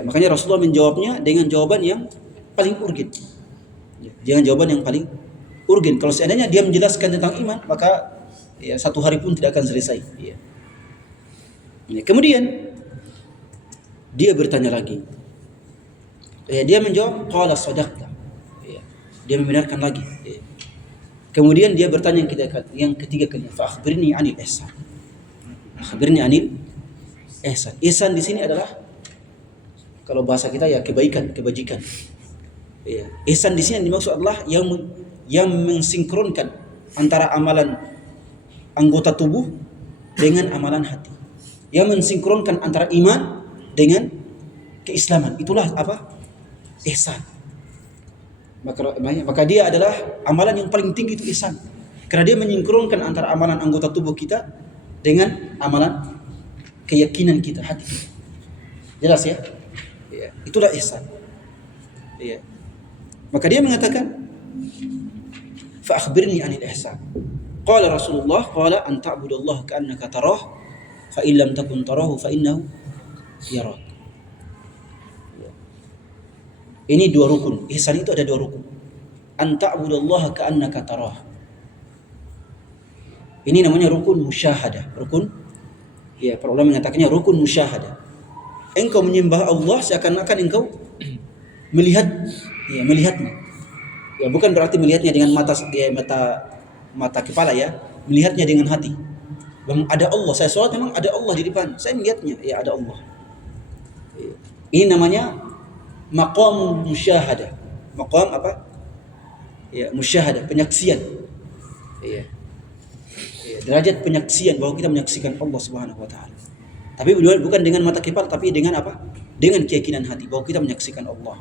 Makanya Rasulullah menjawabnya dengan jawaban yang paling urgen. Jangan jawaban yang paling urgen. Kalau seandainya dia menjelaskan tentang iman, maka satu hari pun tidak akan selesai. Kemudian dia bertanya lagi. Dia menjawab, qala sadaqta. Dia membenarkan lagi. Kemudian dia bertanya yang ketiga kali, fa akhbirni 'anil ihsan. Akhbirni 'anil ihsan. Ihsan di sini adalah, kalau bahasa kita kebaikan, kebajikan. Ihsan di sini yang dimaksud adalah yang mensinkronkan antara amalan anggota tubuh dengan amalan hati. Yang mensinkronkan antara iman dengan keislaman. Itulah apa? Ihsan. Maka dia adalah amalan yang paling tinggi, itu ihsan. Karena dia mensinkronkan antara amalan anggota tubuh kita dengan amalan keyakinan kita, hati kita. Jelas ya? Itulah ihsan. Maka dia mengatakan, fa akhbirni 'anil ihsan. Qala Rasulullah, qala an ta'budallaha ka'annaka tarah, fa in lam takun tarahu fa innahu yarak. Ini 2 rukun. Ihsan itu ada 2 rukun. An ta'budallaha ka'annaka tarah. Ini namanya rukun musyahadah. Rukun, para ulama mengatakannya rukun musyahadah. Engkau menyembah Allah seakan-akan engkau melihatnya. Bukan berarti melihatnya dengan mata kepala, melihatnya dengan hati. Memang ada Allah, saya sholat memang ada Allah di depan, saya melihatnya, ada Allah. Ini namanya maqam musyahadah. Maqam apa? Musyahadah, penyaksian. Derajat penyaksian bahwa kita menyaksikan Allah Subhanahu wa taala. Tapi bukan dengan mata kepala, tapi dengan apa? Dengan keyakinan hati bahwa kita menyaksikan Allah.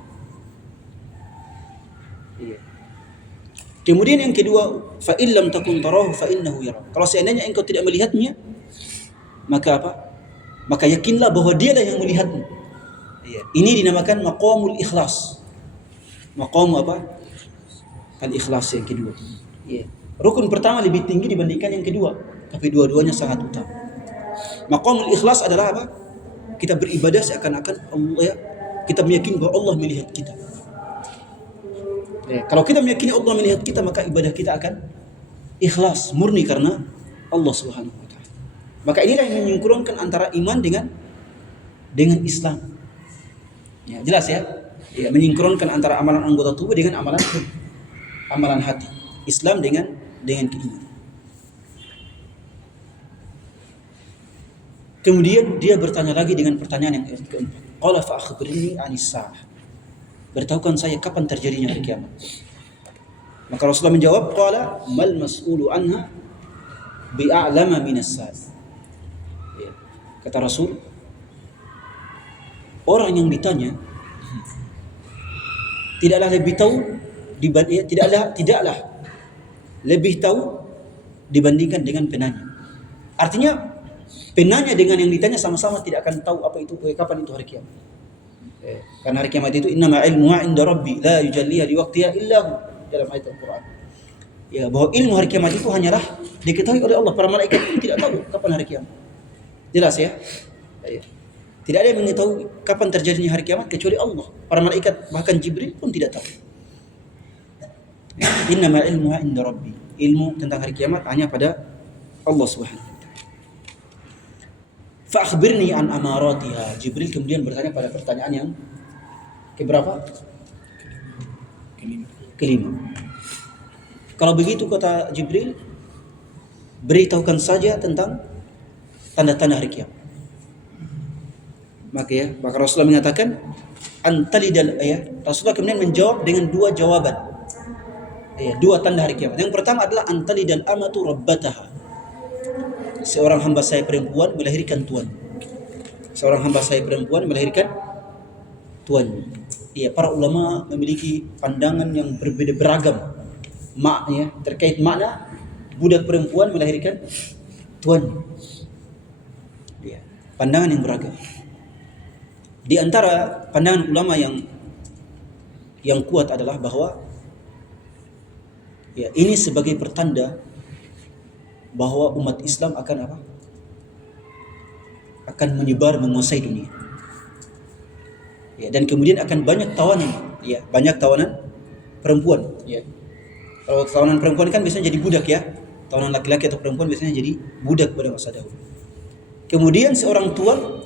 Kemudian yang kedua, fa illam takun tarahu fa innahu yara. Kalau seandainya engkau tidak melihatnya, maka apa? Maka yakinlah bahwa dialah yang melihatmu. Ya. Ini dinamakan maqamul ikhlas. Maqam apa? Al-ikhlas yang kedua. Ya. Rukun pertama lebih tinggi dibandingkan yang kedua, tapi dua-duanya sangat utama. Maqamul ikhlas adalah apa? Kita beribadah seakan-akan Allah, ya, kita meyakini bahwa Allah melihat kita. Ya, kalau kita meyakini Allah melihat kita, maka ibadah kita akan ikhlas, murni karena Allah Subhanahu wa taala. Maka inilah yang menyempurnakan antara iman dengan Islam. Ya, jelas ya? Ya, menyempurnakan antara amalan anggota tubuh dengan amalan hati. Islam dengan keimanan. Kemudian dia bertanya lagi dengan pertanyaan yang keempat. Qala fa akhbirni 'anis sa'ah. Beritahukan saya kapan terjadinya hari kiamat. Maka Rasulullah menjawab, qala mal mas'ulu anha bi'a'lama minas sa'il. Ya. Kata Rasul, orang yang ditanya tidaklah lebih tahu tidaklah lebih tahu dibandingkan dengan penanya. Artinya penanya dengan yang ditanya sama-sama tidak akan tahu apa itu kapan itu hari kiamat. Karena hari kiamat itu innama ilmuha inda rabbi la yujalliha liwaqtiha illa hu, dalam ayat Al-Qur'an. Ya, bahwa ilmu hari kiamat itu hanyalah diketahui oleh Allah. Para malaikat pun tidak tahu kapan hari kiamat. Jelas ya? Ya. Tidak ada yang mengetahui kapan terjadinya hari kiamat kecuali Allah. Para malaikat bahkan Jibril pun tidak tahu. Ya. Innama ilmuha inda rabbi. Ilmu tentang hari kiamat hanya pada Allah Subhanahu wa taala. Fa akhbirni an amaratiha. Jibril kemudian bertanya pada pertanyaan yang keberapa? Kelima. Kalau begitu kata Jibril, beritahukan saja tentang tanda-tanda hari kiamat. Maka Rasulullah mengatakan antalidal, ya. Rasulullah kemudian menjawab dengan dua jawaban. Ya, dua tanda hari kiamat. Yang pertama adalah antalidal amatu rabbataha. Seorang hamba saya perempuan melahirkan tuan. Seorang hamba saya perempuan melahirkan tuan. Ya, para ulama memiliki pandangan yang berbeda beragam maknanya terkait makna budak perempuan melahirkan tuan. Ya, pandangan yang beragam. Di antara pandangan ulama yang kuat adalah bahwa ya, ini sebagai pertanda bahwa umat Islam akan apa? Akan menyebar menguasai dunia. Ya, dan kemudian akan banyak tawanan, ya, banyak tawanan perempuan, ya. Kalau tawanan perempuan kan biasanya jadi budak, ya. Tawanan laki-laki atau perempuan biasanya jadi budak pada masa dahulu. Kemudian seorang tuan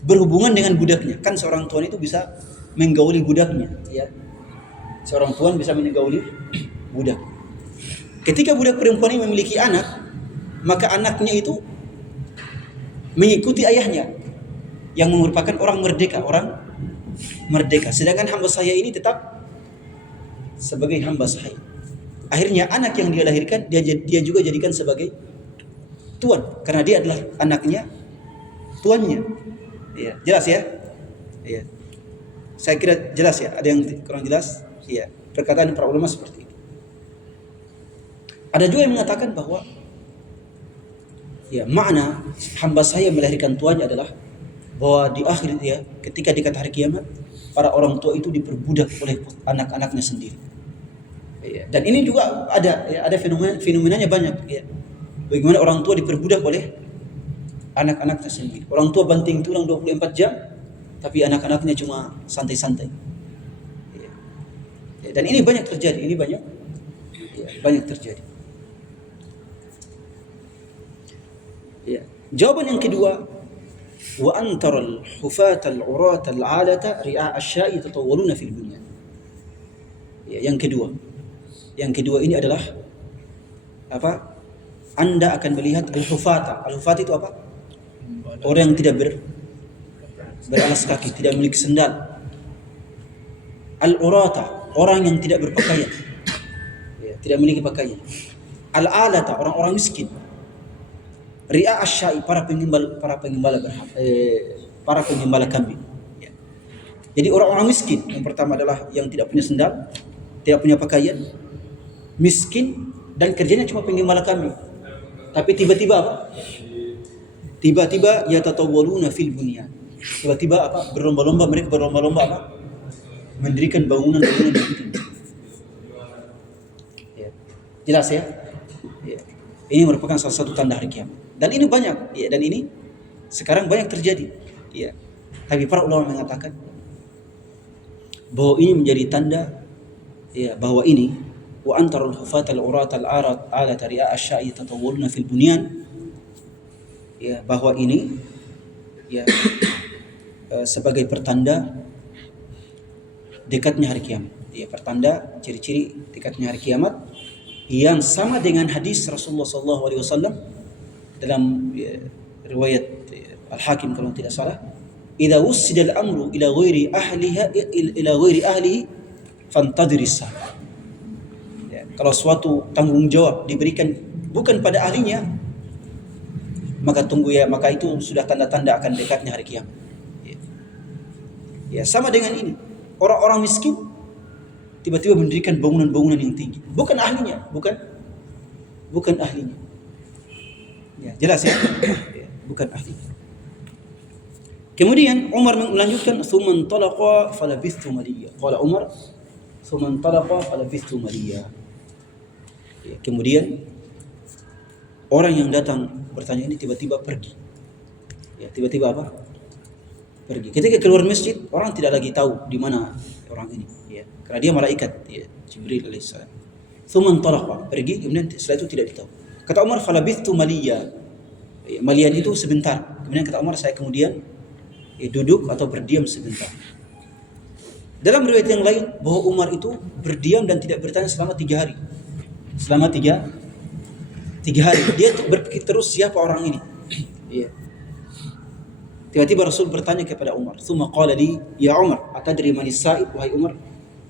berhubungan dengan budaknya. Kan seorang tuan itu bisa menggauli budaknya, ya. Seorang tuan bisa menggauli budak. Ketika budak perempuan ini memiliki anak, maka anaknya itu mengikuti ayahnya yang merupakan orang merdeka. Sedangkan hamba saya ini tetap sebagai hamba saya. Akhirnya anak yang dia lahirkan dia juga jadikan sebagai tuan karena dia adalah anaknya tuannya. Ya, jelas ya? Ya. Saya kira jelas ya. Ada yang kurang jelas? Iya. Perkataan para ulama seperti itu. Ada juga yang mengatakan bahwa ya, makna hamba saya melahirkan tuannya adalah bahwa di akhir, ya, ketika dekat hari kiamat, para orang tua itu diperbudak oleh anak-anaknya sendiri. Ya, dan ini juga ada fenomenanya banyak, ya. Bagaimana orang tua diperbudak oleh anak-anaknya sendiri. Orang tua banting tulang 24 jam, tapi anak-anaknya cuma santai-santai. Ya. Ya, dan ini banyak terjadi, banyak terjadi. Ya. Jawaban yang kedua, wa antaral hufata al-urata al-alata ri'a asya'i tatawwaluna fil bunyan. Ya, yang kedua ini adalah apa? Anda akan melihat al-hufata. Al-hufata itu apa? Orang yang tidak beralas kaki, tidak memiliki sendal. Al-urata, orang yang tidak berpakaian. Ya, tidak memiliki pakaian. Al-alata, orang-orang miskin. Ri'a asya'i, para penggembala kambing. Ya. Jadi orang-orang miskin yang pertama adalah yang tidak punya sendal, tidak punya pakaian. miskin dan kerjanya cuma penggembala kambing. Tapi tiba-tiba apa? Tiba-tiba yatatawwaluna fil bunyan. Tiba-tiba apa? Mereka berlomba-lomba apa? Mendirikan bangunan-bangunan yang tinggi. Ya. Jelas ya? Ya. Ini merupakan salah satu tanda hari kiamat. Dan ini banyak, ya, dan ini sekarang banyak terjadi. Ya. Tapi para ulama mengatakan bahwa ini menjadi tanda, ya, bahwa ini wa antarul hufatal uratal arat ala tari'a asya'i tatawwaluna fil bunyan, ya, bahwa ini, ya, sebagai pertanda dekatnya hari kiamat. Ya, pertanda ciri-ciri dekatnya hari kiamat yang sama dengan hadis Rasulullah SAW dalam, ya, riwayat, ya, Al-Hakim kalau tidak salah, idza wusida al-amru ila ghairi ahlihi fantadhiris sa'a. Ya, kalau suatu tanggung jawab diberikan bukan pada ahlinya, maka tunggu, ya, maka itu sudah tanda-tanda akan dekatnya hari kiamat. Ya. Ya, sama dengan ini. Orang-orang miskin tiba-tiba mendirikan bangunan-bangunan yang tinggi. Bukan ahlinya, bukan ahlinya. Ya, jelas ya? Ya, bukan ahlinya. Kemudian Umar melanjutkan, "Tsumman talaqa falabithtu maliya." Qala Umar, "Tsumman talaqa falabithtu maliya." Ya, kemudian orang yang datang bertanya ini tiba-tiba pergi. Ya, tiba-tiba apa? Pergi. Ketika keluar masjid, orang tidak lagi tahu di mana orang ini, ya. Karena dia malaikat, ya, Jibril alaihissalam. Tsumman talaqa, pergi, kemudian setelah itu tidak ditahu. Kata Umar, "Falabithtu maliya." Ya, malian itu sebentar. Kemudian kata Umar, saya kemudian, ya, duduk atau berdiam sebentar. Dalam riwayat yang lain bahwa Umar itu berdiam dan tidak bertanya selama 3 hari. Selama tiga hari dia berpikir terus siapa orang ini. Iya. Tiba-tiba Rasul bertanya kepada Umar, "Tsumma qala li, ya Umar, atadri man as-sa'il?" Wahai Umar,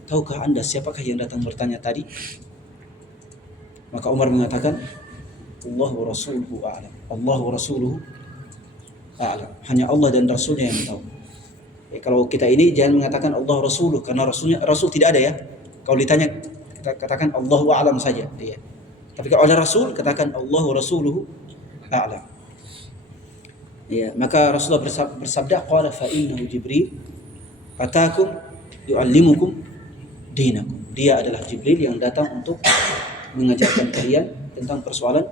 tahukah Anda siapakah yang datang bertanya tadi? Maka Umar mengatakan, Allah wa rasuluhu a'lam. Allah wa rasuluhu a'lam. Hanya Allah dan Rasulnya yang tahu. Ya, kalau kita ini jangan mengatakan Allah Rasuluh, karena Rasul tidak ada, ya. Kalau ditanya kita katakan Allahu a'lam saja, ya. Tapi kalau ada Rasul katakan Allah wa rasuluhu a'lam. Ya, maka Rasulullah bersabda, qala fa innahu Jibril atakum yu'allimukum dinakum. Dia adalah Jibril yang datang untuk mengajarkan kalian tentang persoalan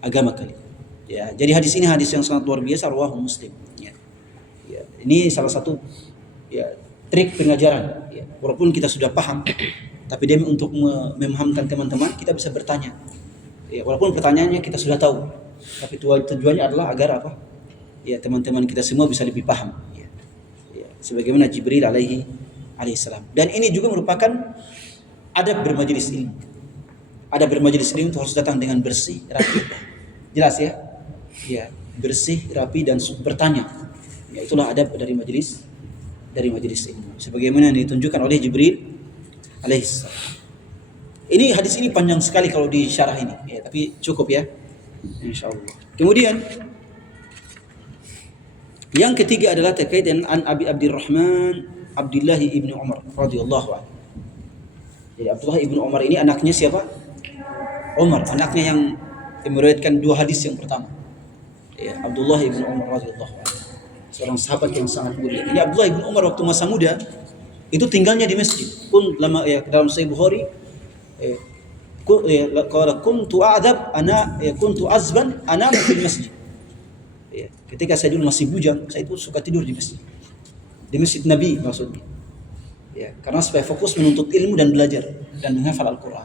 agama kalian. Ya, jadi hadis ini hadis yang sangat luar biasa, rawahu Muslim. Ya. Ya, ini salah satu, ya, trik pengajaran. Ya, walaupun kita sudah paham, tapi demi untuk memahamkan teman-teman, kita bisa bertanya. Ya, walaupun pertanyaannya kita sudah tahu, tapi tujuannya adalah agar apa? Ya, teman-teman kita semua bisa lebih paham. Ya. Ya, sebagaimana Jibril alaihissalam. Dan ini juga merupakan adab bermajelis ilmu. Adab bermajelis ilmu itu harus datang dengan bersih, rapi. Jelas ya? Ya, bersih, rapi dan bertanya. Ya, itulah adab dari majelis ilmu. Sebagaimana yang ditunjukkan oleh Jibril alaihissalam. Ini hadis ini panjang sekali kalau di syarah ini, ya, tapi cukup, ya, insyaallah. Kemudian yang ketiga adalah terkait dengan an Abi Abdurrahman Abdullah ibnu Umar radhiyallahu anhu. Jadi Abdullah ibnu Umar ini anaknya siapa? Umar, anaknya yang meriwayatkan 2 hadis yang pertama. Ya, Abdullah ibnu Umar radhiyallahu anhu, seorang sahabat yang sangat mulia. Ini Abdullah ibnu Umar waktu masa muda itu tinggalnya di masjid. Pun lama, ya, dalam Sahih Bukhari, qala kuntu a'dab ana, kuntu azban ana fil masjid. Ya, ketika saya dulu masih bujang, saya itu suka tidur di masjid. Di masjid Nabi maksudnya. Ya, karena supaya fokus menuntut ilmu dan belajar dan menghafal Al-Qur'an.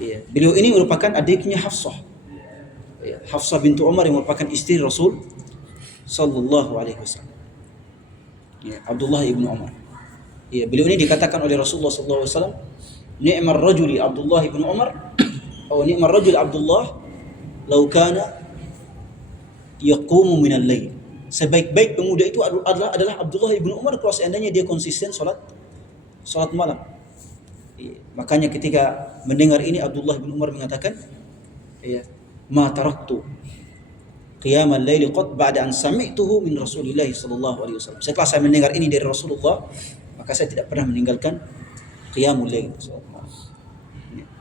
Ya, beliau ini merupakan adiknya Hafsah. Ya, Hafsah bintu Umar yang merupakan istri Rasul sallallahu alaihi wasallam. Ya, Abdullah ibnu Umar. Ya, beliau ini dikatakan oleh Rasulullah sallallahu alaihi wasallam, "Ni'mar rajuli Abdullah ibnu Umar," atau "Ni'mar rajul Abdullah law kana yaqumu minal lail." Sebaik-baik pemuda itu adalah Abdullah ibnu Umar kalau seandainya dia konsisten salat malam. Ya, makanya ketika mendengar ini Abdullah ibnu Umar mengatakan, ya, "Ma taraktu qiyamal laili qad ba'da an sami'tuhu min Rasulillah sallallahu alaihi wasallam." Setelah saya mendengar ini dari Rasulullah, maka saya tidak pernah meninggalkan qiyamul lail.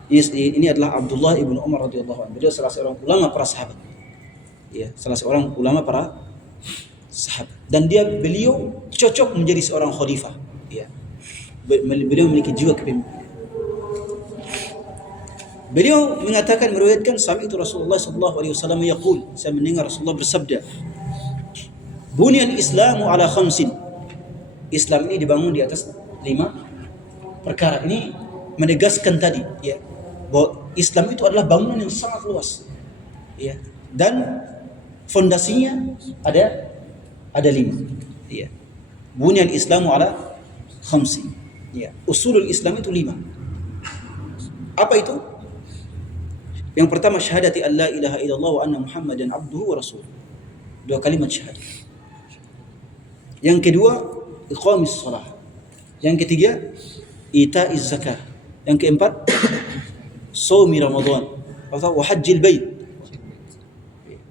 Ini adalah Abdullah ibnu Umar radhiyallahu anhu. Beliau salah seorang ulama para sahabat. Ya, salah seorang ulama para sahabat. Dan beliau cocok menjadi seorang khalifah. Ya. Beliau memiliki jiwa kepemimpinan. Beliau mengatakan, meriwayatkan, sami'tu Rasulullah sallallahu alaihi wasallam yaqul, saya mendengar Rasulullah bersabda, "Buniyal Islamu ala khamsin." Islam ini dibangun di atas 5 perkara. Ini menegaskan tadi, ya, bahwa Islam itu adalah bangunan yang sangat luas. Ya. Dan fondasinya ada 5. Ya. Buniyal Islamu ala khamsin. Ya. Usulul Islam itu 5. Apa itu? Yang pertama, syahadati an la ilaha illallah wa anna Muhammadan abduhu wa rasuluh. 2 kalimat syahadat. Yang kedua, iqamis shalah. Yang ketiga, ita'iz zakah. Yang keempat, shaumi Ramadan atau wa hajjil bait.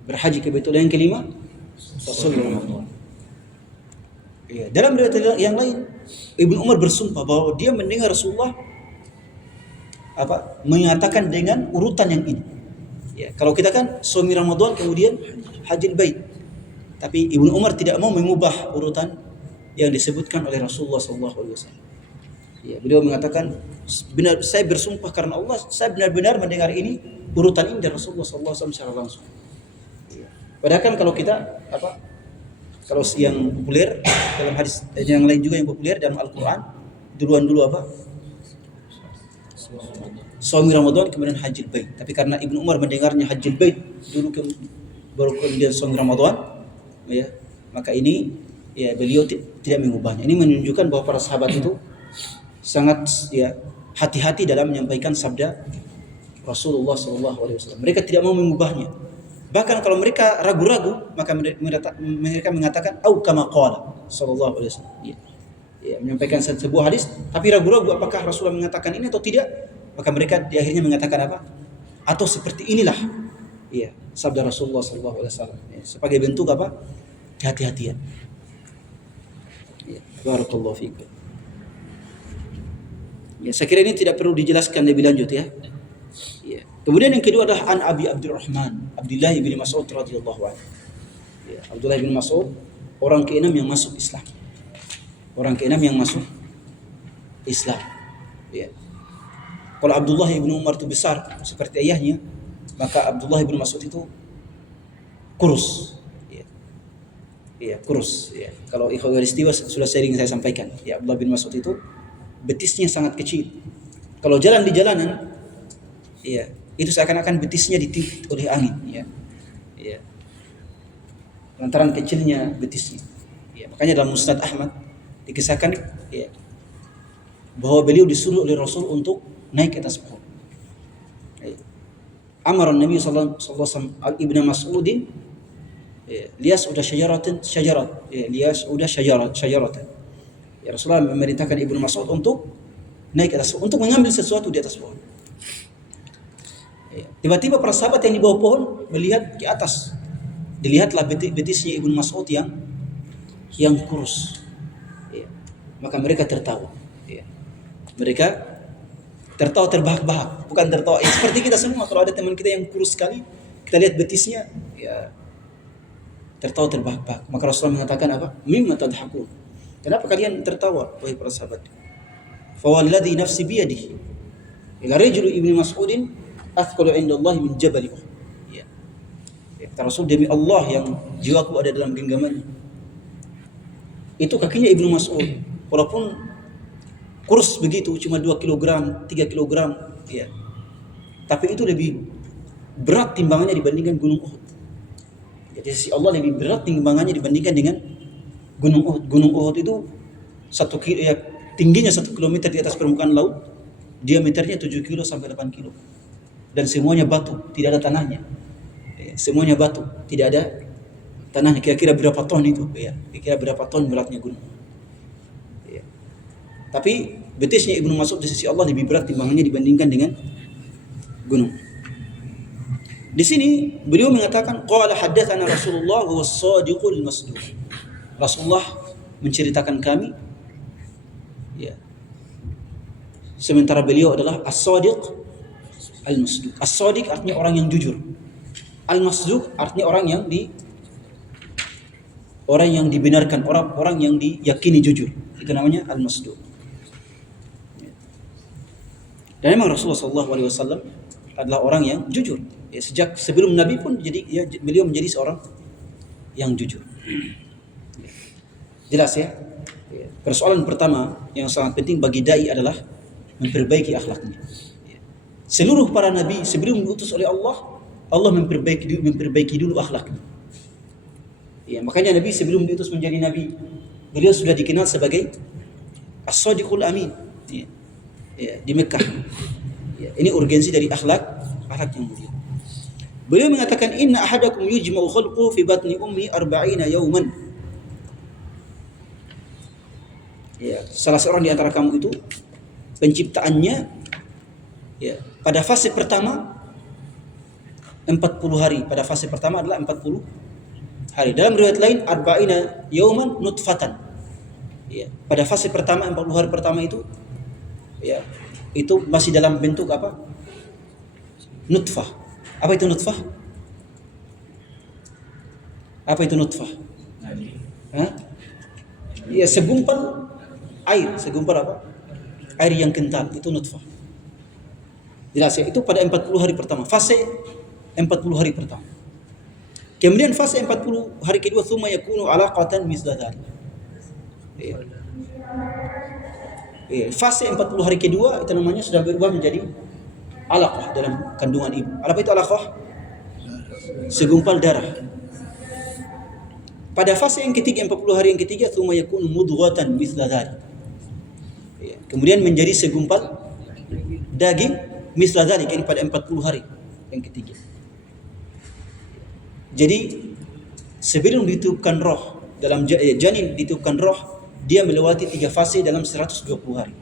Berhaji ke Baitullah. Yang kelima, shaumi Ramadan. Ya, dalam riwayat yang lain, Ibnu Umar bersumpah bahwa dia mendengar Rasulullah mengatakan dengan urutan yang ini. Ya, kalau kita kan shaumi Ramadan kemudian hajjil bait. Tapi Ibnu Umar tidak mau mengubah urutan yang disebutkan oleh Rasulullah SAW. Ya, beliau mengatakan, saya bersumpah karena Allah, saya benar-benar mendengar ini, urutan ini dari Rasulullah SAW secara langsung. Ya. Padahal kan kalau kita kalau yang populer dalam hadis yang lain juga yang populer dalam Al-Quran, duluan apa? Shaumi Ramadan kemudian hajjil bait. Tapi karena Ibnu Umar mendengarnya hajjil bait dulu baru kemudian shaumi Ramadan, ya, maka ini ya beliau tidak mengubahnya. Ini menunjukkan bahwa para sahabat itu sangat ya hati-hati dalam menyampaikan sabda Rasulullah SAW. Mereka tidak mau mengubahnya. Bahkan kalau mereka ragu-ragu, maka mereka mengatakan au kama qala sallallahu alaihi wasallam. Ya, menyampaikan sebuah hadis tapi ragu-ragu apakah Rasulullah mengatakan ini atau tidak, maka mereka di akhirnya mengatakan apa? Atau seperti inilah ya sabda Rasulullah sallallahu alaihi wasallam. Ya, sebagai bentuk apa? Kehati-hatian. Ya, barakallahu fikum. Ya, saya kira ini tidak perlu dijelaskan lebih lanjut ya. Ya. Kemudian yang kedua adalah an Abi Abdurrahman Abdullah bin Mas'ud radhiyallahu anhu. Ya, Abdullah bin Mas'ud orang keenam yang masuk Islam. Orang keenam yang masuk Islam. Ya. Kalau Abdullah bin Umar itu besar seperti ayahnya, maka Abdullah bin Mas'ud itu kurus. Ya. Ya, kurus. Ya. Kalau ikhwah istiwa sudah sering saya sampaikan. Ya, Abdullah bin Mas'ud itu betisnya sangat kecil. Kalau jalan di jalanan, ya, itu seakan-akan betisnya ditiup oleh angin. Ya. Ya. Lantaran kecilnya betisnya. Ya, makanya dalam Musnad Ahmad dikisahkan ya, bahwa beliau disuruh oleh Rasul untuk naik ke atas pohon. Ya. Amar Nabi sallallahu alaihi wasallam Ibnu Mas'udin lias udah syajarat ya, Rasulullah memerintahkan Ibnu Mas'ud untuk naik ke atas, untuk mengambil sesuatu di atas pohon. Ya. Tiba-tiba para sahabat yang di bawah pohon melihat ke atas, dilihatlah betisnya Ibnu Mas'ud yang kurus. Ya. Maka mereka tertawa. Ya. Mereka tertawa terbahak-bahak, bukan tertawa ya, seperti kita semua kalau ada teman kita yang kurus sekali, kita lihat betisnya, ya tertawa terbahak-bahak. Maka Rasulullah mengatakan apa? Mimma tadhakun. Kenapa kalian tertawa, wahai para sahabat? Fa walladhi nafsi biyadihi ila rajul Ibnu Mas'udin athqalu 'inda Allah min jabal Uhud. Ya. Ya, kata Rasul, demi Allah yang jiwaku ada dalam genggamannya, itu kakinya Ibnu Mas'ud walaupun kurus begitu, cuma 2 kg, 3 kg, ya. Tapi itu lebih berat timbangannya dibandingkan gunung Uhud. Jadi sisi Allah lebih berat timbangannya dibandingkan dengan gunung Uhud. Gunung Uhud itu tingginya 1 km di atas permukaan laut, diameternya 7 kilo sampai 8 kilo. Dan semuanya batu, tidak ada tanahnya. Ya, semuanya batu, tidak ada tanahnya. Kira-kira berapa ton itu? Ya, kira-kira berapa ton beratnya gunung. Ya. Tapi betisnya Ibnu Mas'ud di sisi Allah lebih berat timbangannya dibandingkan dengan gunung. Di sini beliau mengatakan qala haddatsana Rasulullah wa as-sadiqul masduq. Rasulullah menceritakan kami, ya. Sementara beliau adalah as-sadiq Al-masduq. As-shadiq artinya orang yang jujur. Al-masduq artinya orang yang dibenarkan, orang yang diyakini jujur. Itu namanya al-masduq. Dan memang Rasulullah SAW adalah orang yang jujur. Ya, sejak sebelum Nabi pun beliau menjadi seorang yang jujur. Jelas ya? Persoalan pertama yang sangat penting bagi dai adalah memperbaiki akhlaknya. Seluruh para nabi sebelum diutus oleh Allah, Allah memperbaiki dulu akhlaknya. Ya, makanya Nabi sebelum diutus menjadi nabi, beliau sudah dikenal sebagai As-Shadiqul Amin. Ya, di Mekah. Ya, ini urgensi dari akhlak yang mulia. Beliau mengatakan inna ahadakum yujma'u khalqu fi batni ummi 40 yawman. Ya, salah seorang di antara kamu itu penciptaannya ya, pada fase pertama 40 hari. Pada fase pertama adalah 40 hari. Dalam riwayat lain 40 yawman nutfatan. Ya, pada fase pertama 40 hari pertama itu ya, itu masih dalam bentuk apa? Nutfah. Apa itu nutfah? Apa itu nutfah? Hah? Ya, segumpal air, segumpal apa? Air yang kental, itu nutfah. Jelas ya, itu pada 40 hari pertama, fase 40 hari pertama. Kemudian fase 40 hari kedua, thumma yakunu alaqatan misla dzalik. Fase 40 hari kedua itu namanya sudah berubah menjadi alaqah dalam kandungan ibu. Apa itu alaqah? Segumpal darah. Pada fase yang ketiga, 40 hari yang ketiga, thumma yakunu mudghatan misla dzalik. Kemudian menjadi segumpal daging misla dzalik, ini pada 40 hari yang ketiga. Jadi sebelum ditiupkan roh dalam janin ditiupkan roh, dia melewati 3 fase dalam 120 hari.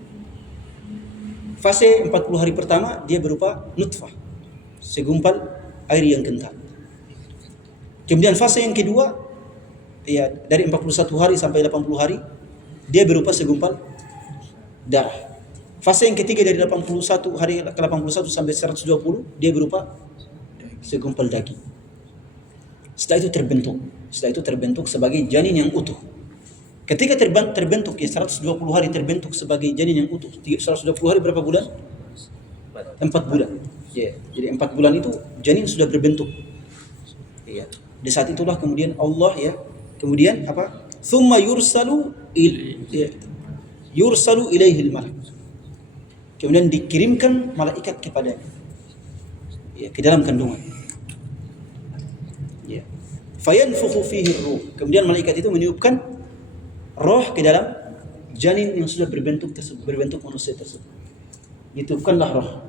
Fase 40 hari pertama dia berupa nutfah, segumpal air yang kental. Kemudian fase yang kedua ya, dari 41 hari sampai 80 hari dia berupa segumpal darah. Fase yang ketiga dari 81 hari ke 81 sampai 120 dia berupa segumpal daging. Setelah itu terbentuk sebagai janin yang utuh. Ketika terbentuk ya 120 hari terbentuk sebagai janin yang utuh. 120 hari berapa bulan? 4 bulan. Ya, jadi 4 bulan itu janin sudah berbentuk. Ya. Di saat itulah kemudian Allah ya, kemudian apa? Tsumma yursalu ilaihil malak. Kemudian dikirimkan malaikat kepadanya. Ya, ke dalam kandungan. Ya. Fayanfukhu fihi ruh. Kemudian malaikat itu meniupkan roh ke dalam janin yang sudah berbentuk manusia tersebut. Ditiupkanlah roh.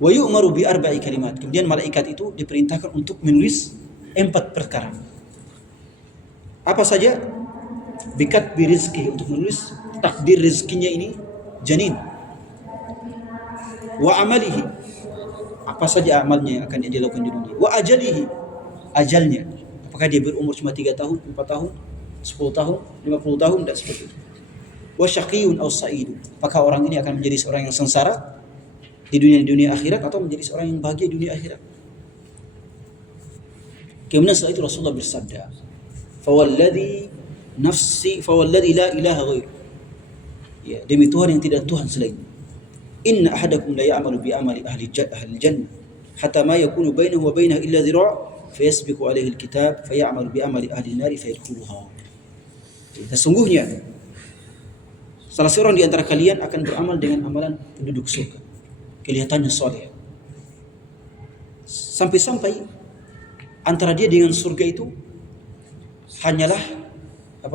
Wa yu'maru bi 4 kalimat. Kemudian malaikat itu diperintahkan untuk menulis 4 perkara. Apa saja? Bikat bi rizki, untuk menulis takdir rezekinya ini janin. Wa amalihi, apa saja amalnya yang akan dia lakukan di dunia. Wa ajalihi, ajalnya. Apakah dia berumur cuma 3 tahun, 4 tahun, 10 tahun, 50 tahun, dan seperti itu. Wa syaqiyun aw sa'idu, apakah orang ini akan menjadi seorang yang sengsara di dunia akhirat atau menjadi seorang yang bahagia di dunia akhirat. Kemudian setelah itu Rasulullah bersabda, fawalladhi la ilaha ghairu. Ya, demi Tuhan yang tidak Tuhan selain. Inna ahadakum la ya'malu bi amali ahli jannah hatta ma yakunu bainahu wa bainaha illa dhira' fayasbiqu alaihi alkitab fayamalu bi amali ahli nari fayadkhuluha. Sesungguhnya salah seorang di antara kalian akan beramal dengan amalan penduduk surga, kelihatannya saleh, sampai-sampai antara dia dengan surga itu hanyalah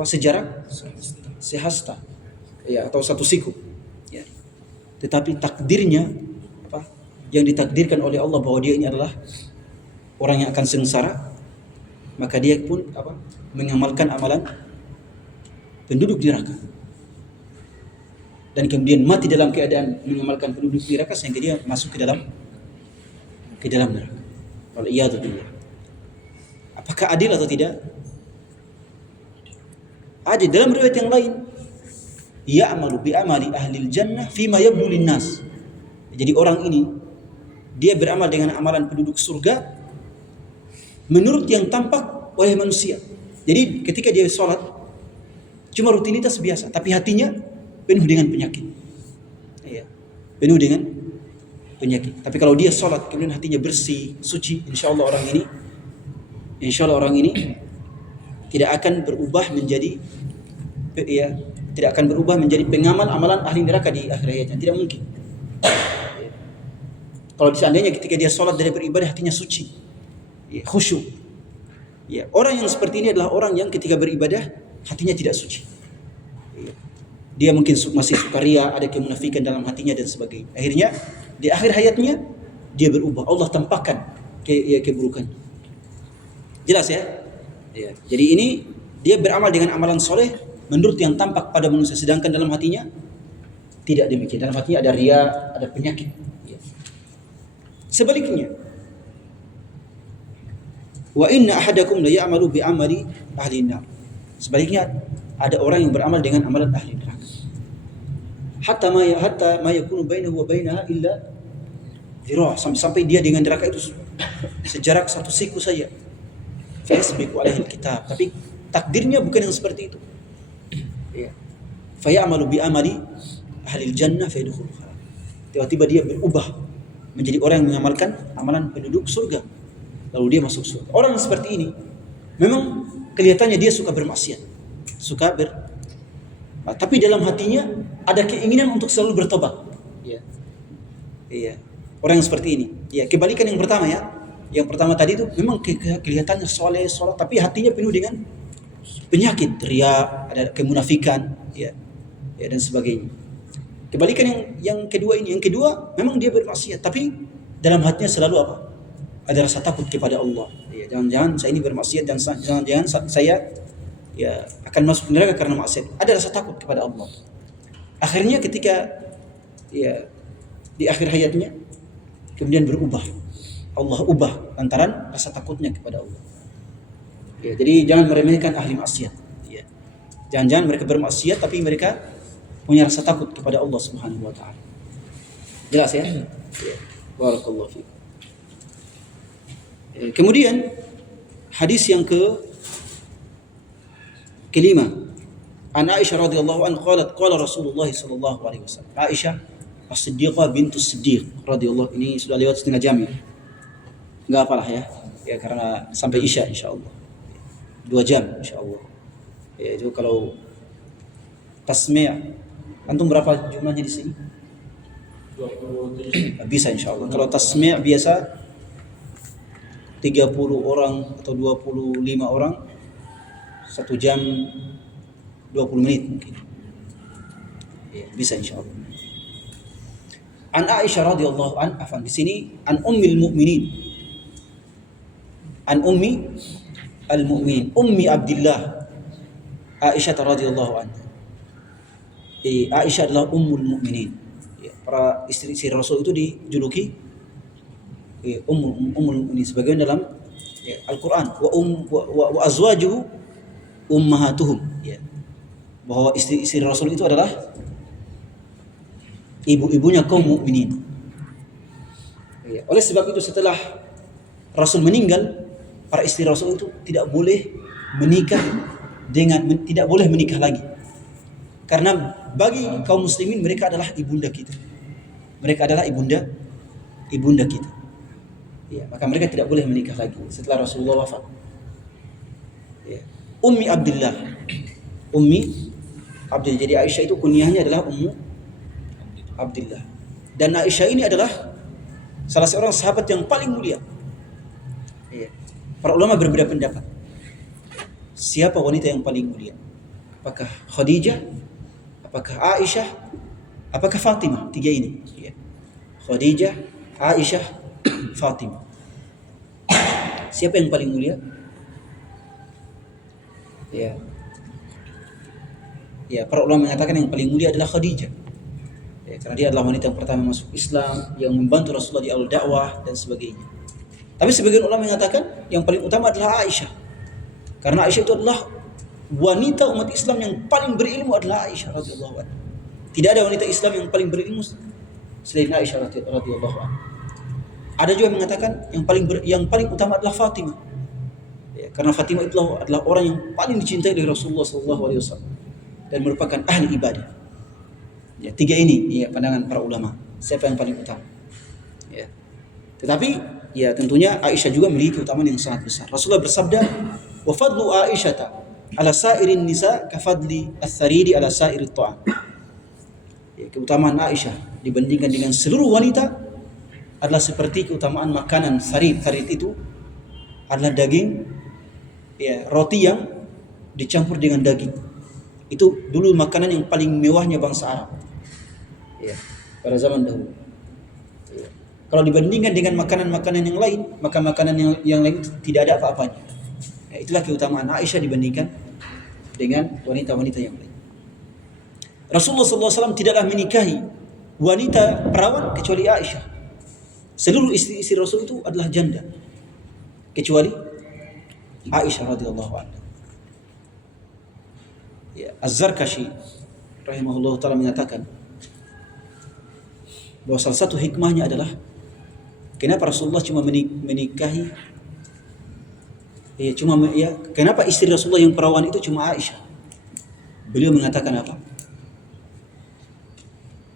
sejarak sehasta ya, atau 1 siku ya. Tetapi takdirnya yang ditakdirkan oleh Allah bahwa dia ini adalah orang yang akan sengsara, maka dia pun mengamalkan amalan penduduk neraka, dan kemudian mati dalam keadaan mengamalkan penduduk neraka sehingga dia masuk ke dalam neraka. Waliyadu billah. Apakah adil atau tidak? Adil. Dalam riwayat yang lain, ya'malu bi amali ahlil jannah fima yabdu linnas. Jadi orang ini dia beramal dengan amalan penduduk surga menurut yang tampak oleh manusia. Jadi ketika dia sholat cuma rutinitas biasa, tapi hatinya penuh dengan penyakit. Ya, penuh dengan penyakit. Tapi kalau dia sholat kemudian hatinya bersih, suci, insya Allah orang ini tidak akan berubah menjadi pengamal amalan ahli neraka di akhir hayatnya. Tidak mungkin. Kalau seandainya ketika dia sholat dan beribadah hatinya suci, khusyuk. Ya, orang yang seperti ini adalah orang yang ketika beribadah hatinya tidak suci. Dia mungkin masih sukaria, ada kemunafikan dalam hatinya dan sebagainya. Akhirnya di akhir hayatnya dia berubah. Allah tampakkan keburukan. Jelas ya? Ya. Jadi ini dia beramal dengan amalan soleh menurut yang tampak pada manusia, sedangkan dalam hatinya tidak demikian. Dalam hatinya ada riya, ada penyakit. Ya. Sebaliknya, wa inna ahadakum la ya'malu bi amali ahli nar. Sebaliknya ada orang yang beramal dengan amalan ahli neraka. Hatta ma yakunu bainahu wa bainaha illa dhira', sampai dia dengan neraka itu sejarak satu siku saja. Fasbiqu alaihi alkitab. Tapi takdirnya bukan yang seperti itu. Ya. Fa ya'malu bi amali ahli jannah fa yadkhuluha. Tiba-tiba dia berubah menjadi orang yang mengamalkan amalan penduduk surga, lalu dia masuk surga. Orang seperti ini memang kelihatannya dia suka bermaksiat, tapi dalam hatinya ada keinginan untuk selalu bertobat. Ya. Iya. Orang yang seperti ini. Ya, kebalikan yang pertama ya. Yang pertama tadi itu memang kelihatannya soleh, tapi hatinya penuh dengan penyakit, riya, ada kemunafikan, ya dan sebagainya. Kebalikan yang kedua ini. Yang kedua memang dia bermaksiat, tapi dalam hatinya selalu apa? Ada rasa takut kepada Allah. Ya, jangan-jangan saya ini bermaksiat dan jangan-jangan saya akan masuk neraka karena maksiat. Ada rasa takut kepada Allah. Akhirnya ketika di akhir hayatnya kemudian berubah. Allah ubah lantaran rasa takutnya kepada Allah. Ya, jadi jangan meremehkan ahli maksiat. Ya. Jangan-jangan mereka bermaksiat tapi mereka punya rasa takut kepada Allah Subhanahu wa taala. Jelas ya? Ya. Barakallahu fiik. Kemudian hadis yang kelima. An Aisyah radhiyallahu anha qalat qala Rasulullah sallallahu alaihi wasallam. Aisyah As-Siddiqah bintus Siddiq radhiyallahu, ini sudah lewat setengah jam ya. Enggak apalah ya. Ya karena sampai Isya insyaallah. 2 jam insyaallah. Ya itu kalau tasmi' antum berapa jumlahnya di sini? 27. Bisa insyaallah. Kalau tasmi' biasa 30 orang atau 25 orang 1 jam 20 menit mungkin. Ya, bisa insyaallah. An Aisyah radhiyallahu anha, di sini an ummil mu'minin. An ummi al-mu'minin, ummi Abdullah Aisyah radhiyallahu anha. Aisyah adalah ummul mu'minin. Ya, para istri-istri Rasul itu dijuluki ummul mu'minin sebagian dalam Al-Qur'an wa azwajuhu ummahatuhum, ya. Bahwa istri-istri Rasul itu adalah ibu-ibunya kaum mukminin. Ya, oleh sebab itu setelah Rasul meninggal, para istri Rasul itu tidak boleh menikah lagi. Karena bagi kaum muslimin mereka adalah ibunda kita. Mereka adalah ibunda kita. Ya, maka mereka tidak boleh menikah lagi setelah Rasulullah wafat. Ya. Ummi Abdullah. Jadi Aisyah itu kunyahnya adalah Ummu Abdullah. Dan Aisyah ini adalah salah seorang sahabat yang paling mulia. Ya. Para ulama berbeda pendapat. Siapa wanita yang paling mulia? Apakah Khadijah? Apakah Aisyah? Apakah Fatimah? 3 ini. Ya. Khadijah, Aisyah, Fatimah. Siapa yang paling mulia? Ya. Ya, para ulama mengatakan yang paling mulia adalah Khadijah. Ya, karena dia adalah wanita yang pertama masuk Islam, yang membantu Rasulullah di awal dakwah dan sebagainya. Tapi sebagian ulama mengatakan yang paling utama adalah Aisyah. Karena Aisyah itu adalah wanita umat Islam yang paling berilmu adalah Aisyah radhiyallahu anha. Tidak ada wanita Islam yang paling berilmu selain Aisyah radhiyallahu anha. Ada juga yang mengatakan yang paling utama adalah Fatimah. Ya, karena Fatimah itu adalah orang yang paling dicintai oleh Rasulullah SAW dan merupakan ahli ibadah. Ya, tiga ini ya pandangan para ulama. Siapa yang paling utama? Ya. Tetapi ya tentunya Aisyah juga memiliki keutamaan yang sangat besar. Rasulullah bersabda, "Wa fadlu Aisyata ala sa'irin nisa ka fadli ats-tsaridi ala sa'irit ta'am." Ya, keutamaan Aisyah dibandingkan dengan seluruh wanita adalah seperti keutamaan makanan sarid. Sarid itu adalah daging, ya, roti yang dicampur dengan daging. Itu dulu makanan yang paling mewahnya bangsa Arab. Ya, pada zaman dahulu. Ya. Kalau dibandingkan dengan makanan-makanan yang lain, maka makanan yang lain tidak ada apa-apanya. Ya, itulah keutamaan Aisyah dibandingkan dengan wanita-wanita yang lain. Rasulullah SAW tidaklah menikahi wanita perawan kecuali Aisyah. Seluruh istri-istri Rasul itu adalah janda kecuali Aisyah radhiyallahu anha. Ya, Az-Zarkashi rahimahullah taala mengatakan bahwa salah satu hikmahnya adalah kenapa Rasulullah cuma menikahi kenapa istri Rasulullah yang perawan itu cuma Aisyah. Beliau mengatakan apa?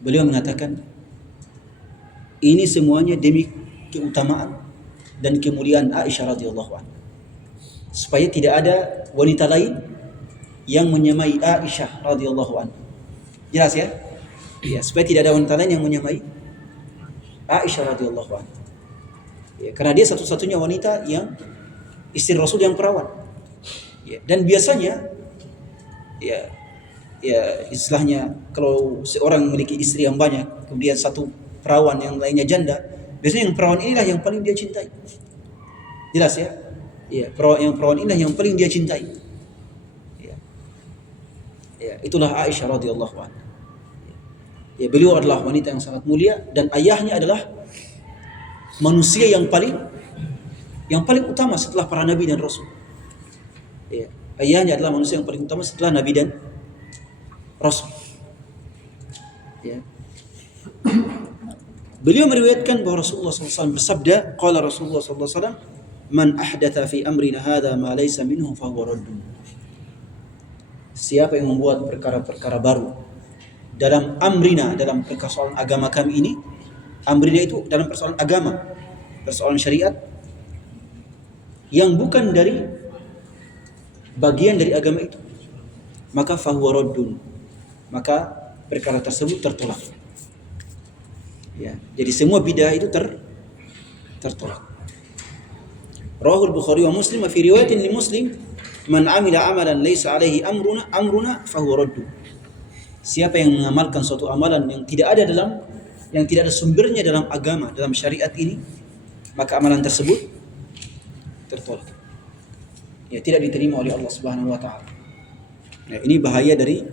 Beliau mengatakan ini semuanya demi keutamaan dan kemuliaan Aisyah radhiyallahu anha. Supaya tidak ada wanita lain yang menyamai Aisyah radhiyallahu anha. Jelas ya? Ya, supaya tidak ada wanita lain yang menyamai Aisyah radhiyallahu anha. Ya, karena dia satu-satunya wanita yang istri Rasul yang perawan. Ya, dan biasanya ya istilahnya kalau seorang memiliki istri yang banyak, kemudian satu perawan yang lainnya janda, biasanya yang perawan inilah yang paling dia cintai. Jelas ya? Ya, perawan inilah yang paling dia cintai. Ya. Ya, itulah Aisyah radhiyallahu anha. Ya, beliau adalah wanita yang sangat mulia dan ayahnya adalah manusia yang paling utama setelah para nabi dan rasul. Ya, ayahnya adalah manusia yang paling utama setelah nabi dan rasul. Ya. Beliau meriwayatkan bahwa Rasulullah SAW bersabda, qala Rasulullah SAW, "Man ahdatha fi amrina hadha ma laysa minhu fa huwa raddun." Siapa yang membuat perkara-perkara baru dalam amrina, dalam persoalan agama kami ini, amrina itu dalam persoalan agama, persoalan syariat yang bukan dari bagian dari agama itu, maka fahuwa raddun, maka perkara tersebut tertolak. Ya, jadi semua bid'ah itu tertolak. Rawahul Bukhari wa Muslim fi riwayatin li Muslim, "Man 'amila 'amalan laysa 'alaihi amruna fahuwa raddun." Siapa yang mengamalkan suatu amalan yang tidak ada sumbernya dalam agama, dalam syariat ini, maka amalan tersebut tertolak. Ya, tidak diterima oleh Allah Subhanahu wa taala. Nah, ini bahaya dari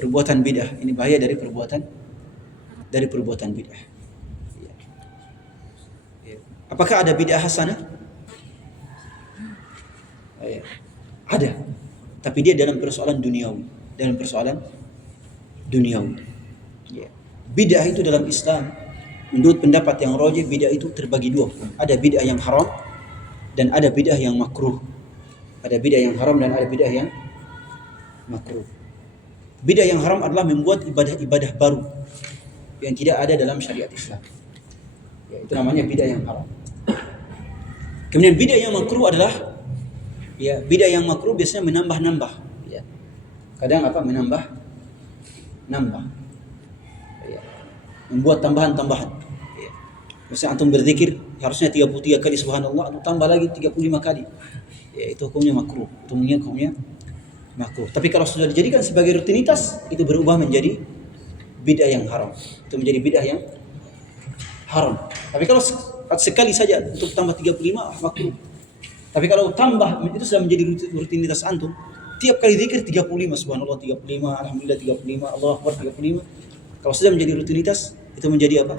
perbuatan bid'ah. Ini bahaya dari perbuatan bid'ah. Ya. Ya. Apakah ada bid'ah hasanah? Ya. Ada. Tapi dia dalam persoalan duniawi, Ya. Bid'ah itu dalam Islam, menurut pendapat yang rajih, bid'ah itu terbagi dua. Ada bid'ah yang haram dan ada bid'ah yang makruh. Ada bid'ah yang haram dan ada bid'ah yang makruh. Bid'ah yang haram adalah membuat ibadah-ibadah baru yang tidak ada dalam syariat Islam. Ya, itu namanya bid'ah yang haram. Kemudian bid'ah yang makruh adalah bid'ah yang makruh biasanya menambah-nambah. Ya. Kadang menambah. Ya. Membuat tambahan-tambahan. Ya. Misalnya antum berzikir harusnya 33 kali subhanallah, antum tambah lagi 35 kali. Ya, itu hukumnya makruh. Hukumnya makruh. Tapi kalau sudah dijadikan sebagai rutinitas, itu berubah menjadi bid'ah yang haram. Itu menjadi bid'ah yang haram. Tapi kalau sekali saja untuk tambah 35 makruh. Tapi kalau tambah itu sudah menjadi rutinitas antum. Tiap kali zikir 35, subhanallah 35, alhamdulillah 35, Allahu akbar 35. Kalau sudah menjadi rutinitas, itu menjadi apa?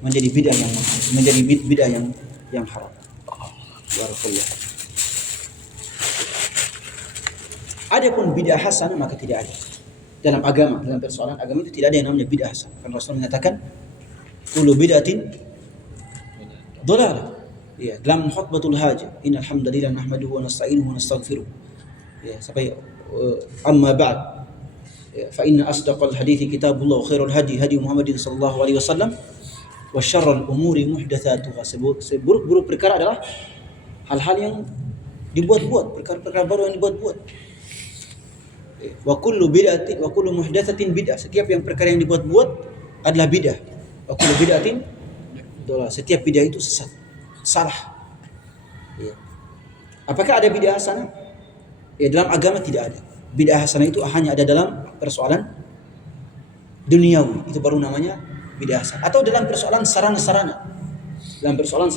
Menjadi bid'ah yang haram. Barakallah. Adapun bid'ah hasanah maka tidak ada. dalam agama, dalam persoalan agama itu tidak ada yang namanya bid'ah hasanah. Karena Rasul mengatakan kullu bid'atin dhalalah. Ya, dalam khutbatul hajah, innal hamdalillah nahmaduhu wa nasta'inuhu wa nastaghfiruh. Ya, sampai amma ba'd. Ya, fa inna asdaqal hadithi kitabullah wa khairul hadi hadi Muhammadin sallallahu alaihi wasallam wa syarrul umuri muhdatsatuha. Seburuk-buruk perkara adalah hal-hal yang dibuat-buat, perkara-perkara baru yang dibuat-buat. Wa kullu bid'atin wa kullu muhdatsatin bid'ah. Setiap yang perkara yang dibuat-buat adalah bid'ah. Wa kullu bid'atin dhalalah. Setiap bid'ah itu sesat, salah. Ya. Apakah ada bid'ah hasanah? Ya, dalam agama tidak ada. Bid'ah hasanah itu hanya ada dalam persoalan duniawi. Itu baru namanya bid'ah hasanah. Atau dalam persoalan sarana-sarana. Dalam persoalan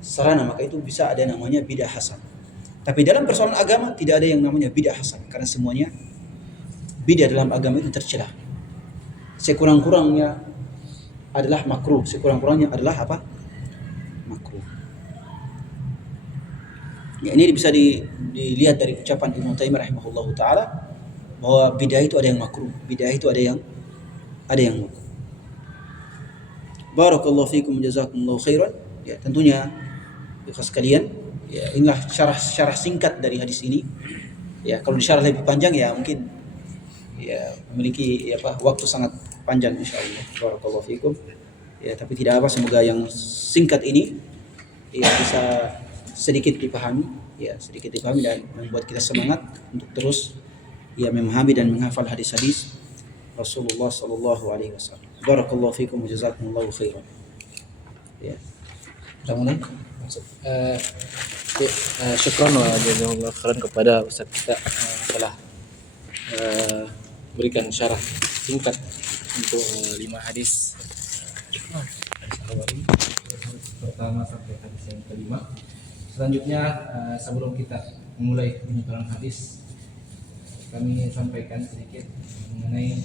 sarana maka itu bisa ada namanya bid'ah hasanah. Tapi dalam persoalan agama tidak ada yang namanya bid'ah hasanah, karena semuanya bid'ah dalam agama itu tercela. Sekurang-kurangnya adalah makruh, sekurang-kurangnya adalah apa? Makruh. Ya, ini bisa dilihat dari ucapan Ibnu Taimiyah rahimahullahu taala bahwa bid'ah itu ada yang makruh, bid'ah itu ada yang makruh. Barakallahu fikum jazakumullahu khairan. Ya, tentunya ikhlas sekalian, ya inilah syarah singkat dari hadis ini. Ya, kalau disyarah lebih panjang ya mungkin ya memiliki waktu sangat panjang insyaallah. Barakallahu fikum. Ya, tapi tidak apa, semoga yang singkat ini ya bisa sedikit dipahami dan membuat kita semangat untuk terus ya memahami dan menghafal hadis-hadis Rasulullah sallallahu alaihi wasallam. Barakallahu fikum wa jazakumullahu khairan. Ya. Kita mulai. Syukran wa jazakallahu khairan kepada Ustaz kita telah berikan syarah singkat untuk 5 hadis pertama sampai hadis yang kelima. Selanjutnya sebelum kita memulai penyebutan hadis, kami sampaikan sedikit mengenai